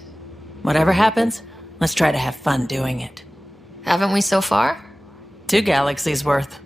Whatever happens, let's try to have fun doing it. Haven't we so far? 2 galaxies worth.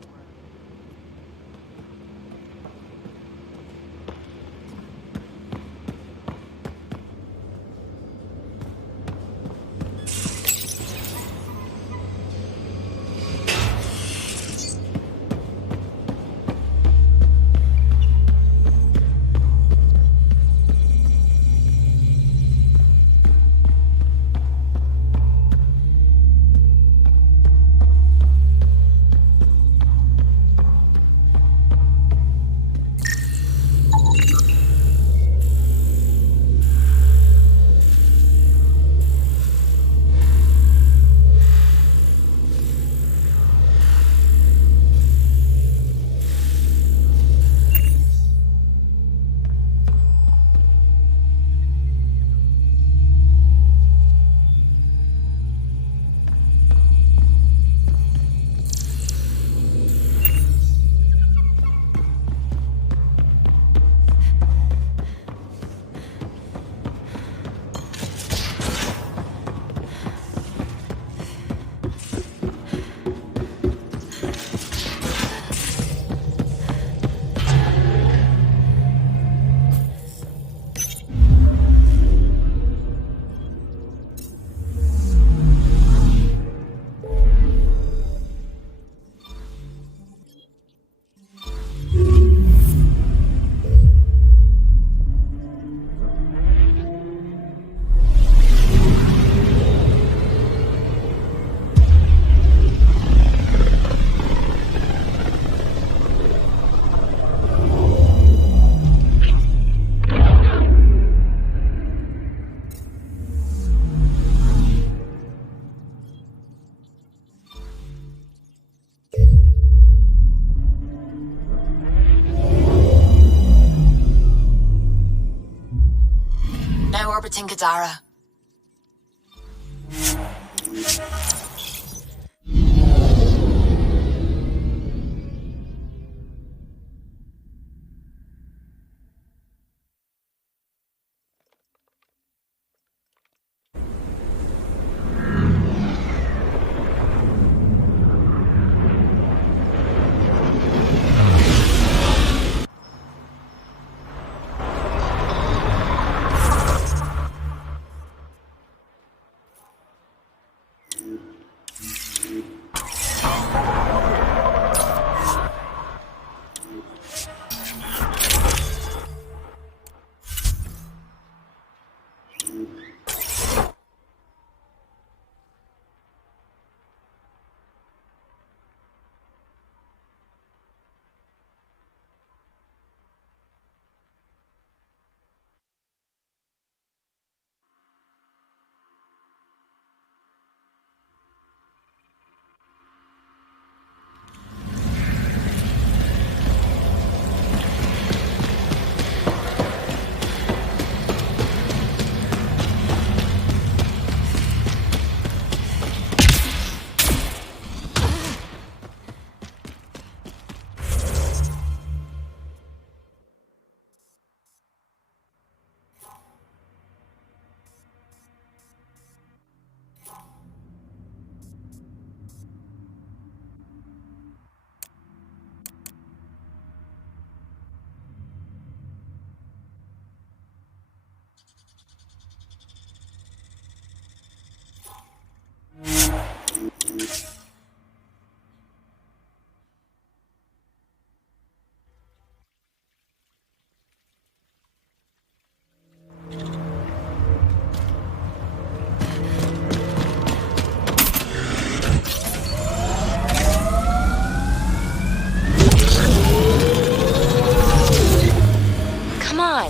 Orbiting Kadara.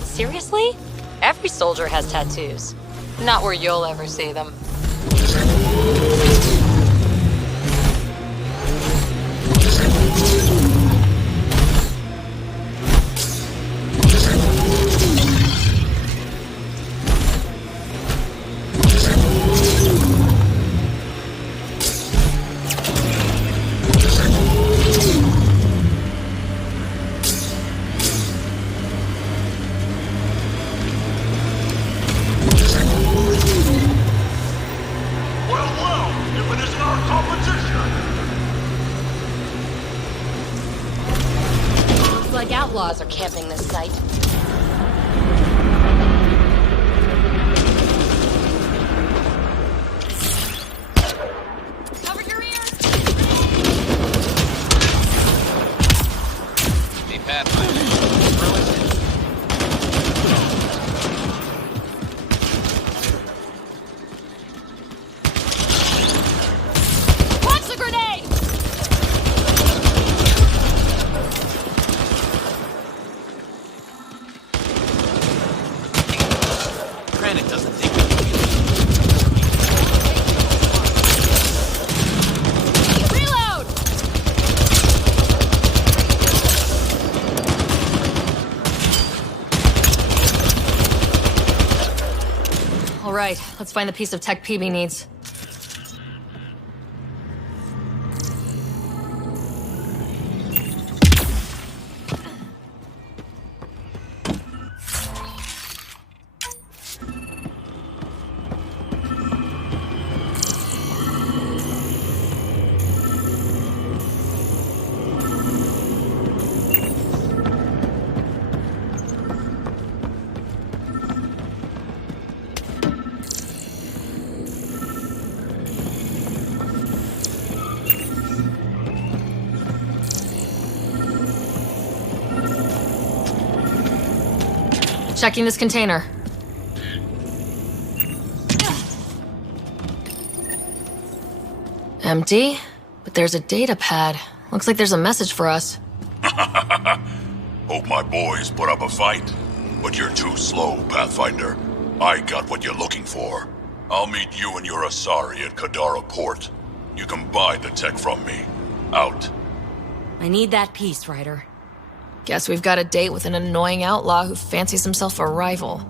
man, seriously? Every soldier has tattoos. Not where you'll ever see them. Like outlaws are camping this site. Cover your ears! Hey, Pathfinder. Throw it in. Watch the grenade! Granite doesn't think Reload! All right, let's find the piece of tech PB needs. Checking this container. Empty, but there's a data pad. Looks like there's a message for us. Hope my boys put up a fight. But you're too slow, Pathfinder. I got what you're looking for. I'll meet you and your Asari at Kadara Port. You can buy the tech from me. Out. I need that piece, Ryder. Guess we've got a date with an annoying outlaw who fancies himself a rival.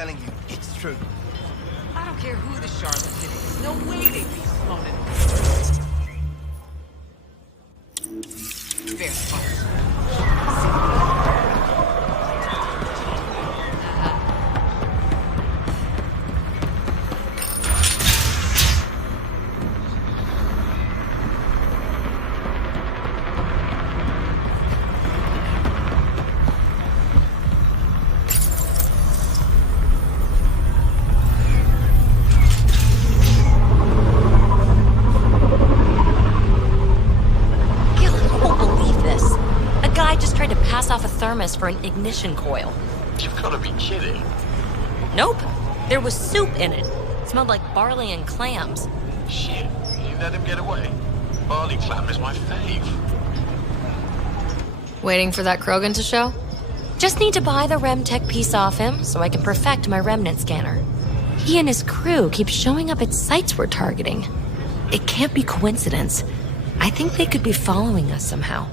telling you, it's true. I don't care who the charlatan is. No way they'd be cloning. Fair fight. Off a thermos for an ignition coil. You've got to be kidding. Nope. There was soup in it. Smelled like barley and clams. Shit, you let him get away? Barley clam is my fave. Waiting for that Krogan to show? Just need to buy the Remtech piece off him so I can perfect my Remnant scanner. He and his crew keep showing up at sites we're targeting. It can't be coincidence. I think they could be following us somehow.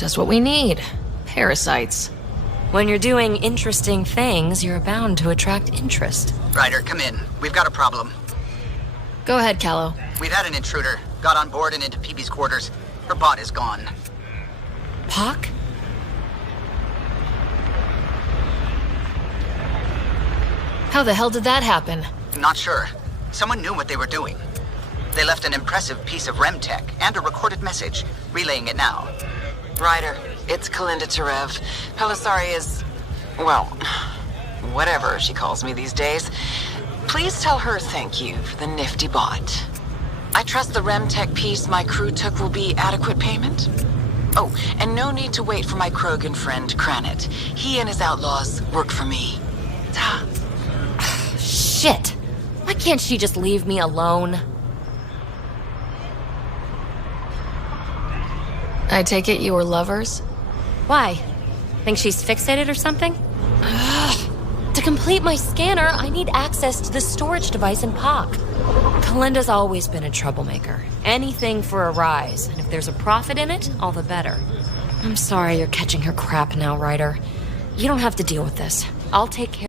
Just what we need. Parasites. When you're doing interesting things, you're bound to attract interest. Ryder, come in. We've got a problem. Go ahead, Callow. We've had an intruder. Got on board and into PB's quarters. Her bot is gone. Pock? How the hell did that happen? Not sure. Someone knew what they were doing. They left an impressive piece of Remtech and a recorded message, relaying it now. Ryder, it's Kalinda Tarev. Pelisari is, well, whatever she calls me these days. Please tell her thank you for the nifty bot. I trust the Remtech piece my crew took will be adequate payment. Oh, and no need to wait for my Krogan friend, Kranit. He and his outlaws work for me. Ta. Shit! Why can't she just leave me alone? I take it you were lovers? Why? Think she's fixated or something? To complete my scanner, I need access to the storage device in POC. Kalinda's always been a troublemaker. Anything for a rise, and if there's a profit in it, all the better. I'm sorry you're catching her crap now, Ryder. You don't have to deal with this. I'll take care